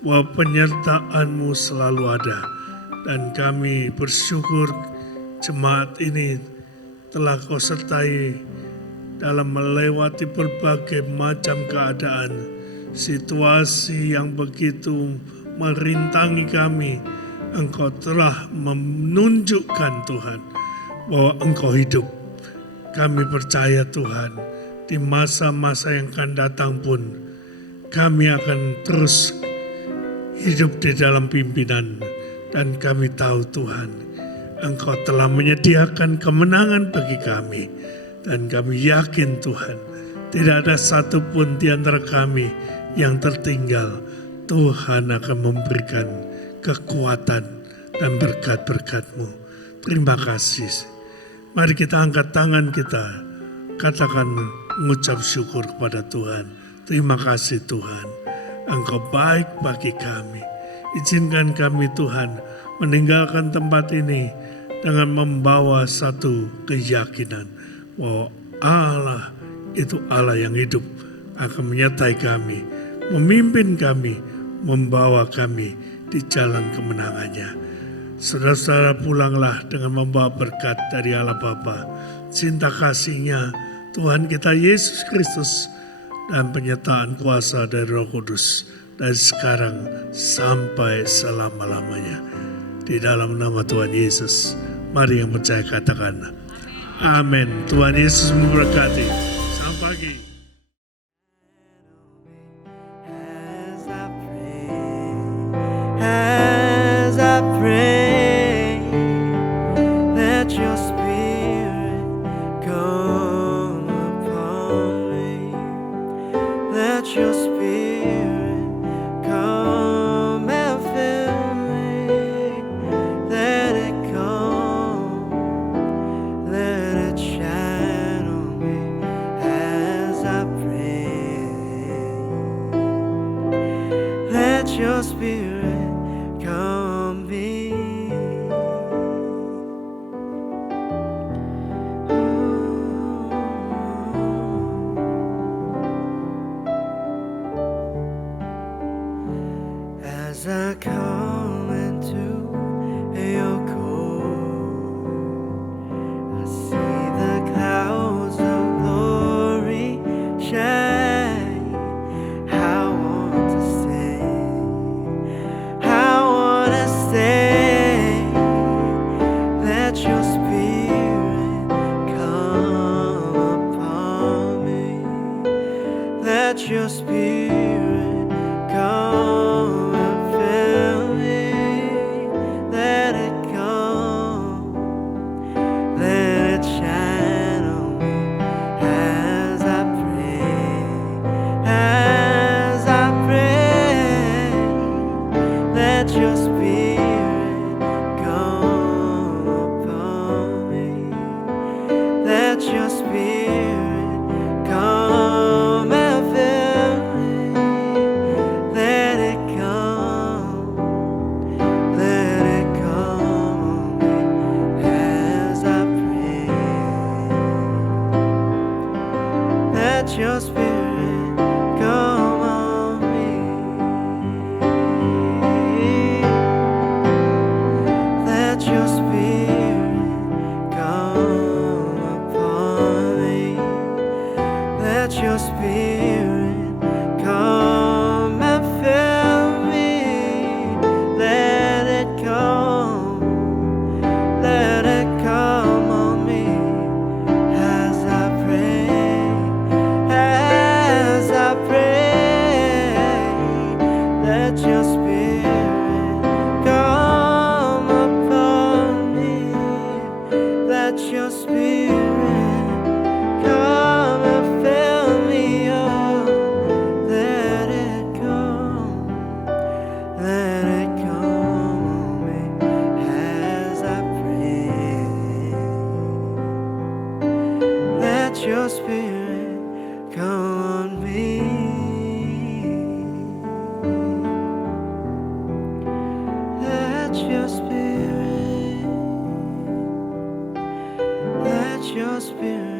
bahwa penyertaan-Mu selalu ada. Dan kami bersyukur jemaat ini telah Kau sertai dalam melewati berbagai macam keadaan, situasi yang begitu merintangi kami. Engkau telah menunjukkan Tuhan bahwa Engkau hidup. Kami percaya Tuhan, di masa-masa yang akan datang pun kami akan terus hidup di dalam pimpinan. Dan kami tahu Tuhan, Engkau telah menyediakan kemenangan bagi kami. Dan kami yakin Tuhan, tidak ada satupun di antara kami yang tertinggal. Tuhan akan memberikan kekuatan dan berkat-berkat-Mu. Terima kasih. Mari kita angkat tangan kita. Katakan mengucap syukur kepada Tuhan. Terima kasih Tuhan. Engkau baik bagi kami. Izinkan kami Tuhan meninggalkan tempat ini dengan membawa satu keyakinan bahwa Allah itu Allah yang hidup, akan menyertai kami, memimpin kami, membawa kami di jalan kemenangannya. Saudara-saudara, pulanglah dengan membawa berkat dari Allah Bapa, cinta kasih-Nya Tuhan kita Yesus Kristus, dan penyertaan kuasa dari Roh Kudus dari sekarang sampai selama-lamanya. Di dalam nama Tuhan Yesus, mari yang percaya katakan amin. Tuhan Yesus memberkati. Selamat pagi. As I pray, let your spirit come upon me. Let your spirit come and fill me. Let it come, let it shine on me as I pray. Let your spirit come be. As I come into your court, I see the clouds of glory shine. I want to stay. I want to stay. Let your spirit come upon me. Let your spirit come and fill me. Let it come. Let it shine on me as I pray. As I pray. Let your spirit come upon me. Let your spirit come and fill me. Let it come. Let it come on me as I pray. Let your spirit come on me. Let your spirit come upon me. Let your spirit come and fill me. Let it come. Let it come on me as I pray. As I pray. Let your spirit come upon me. Let your spirit come and fill me up. Let it come. Let it come on me as I pray. Let your spirit come on me. Let your spirit, let your spirit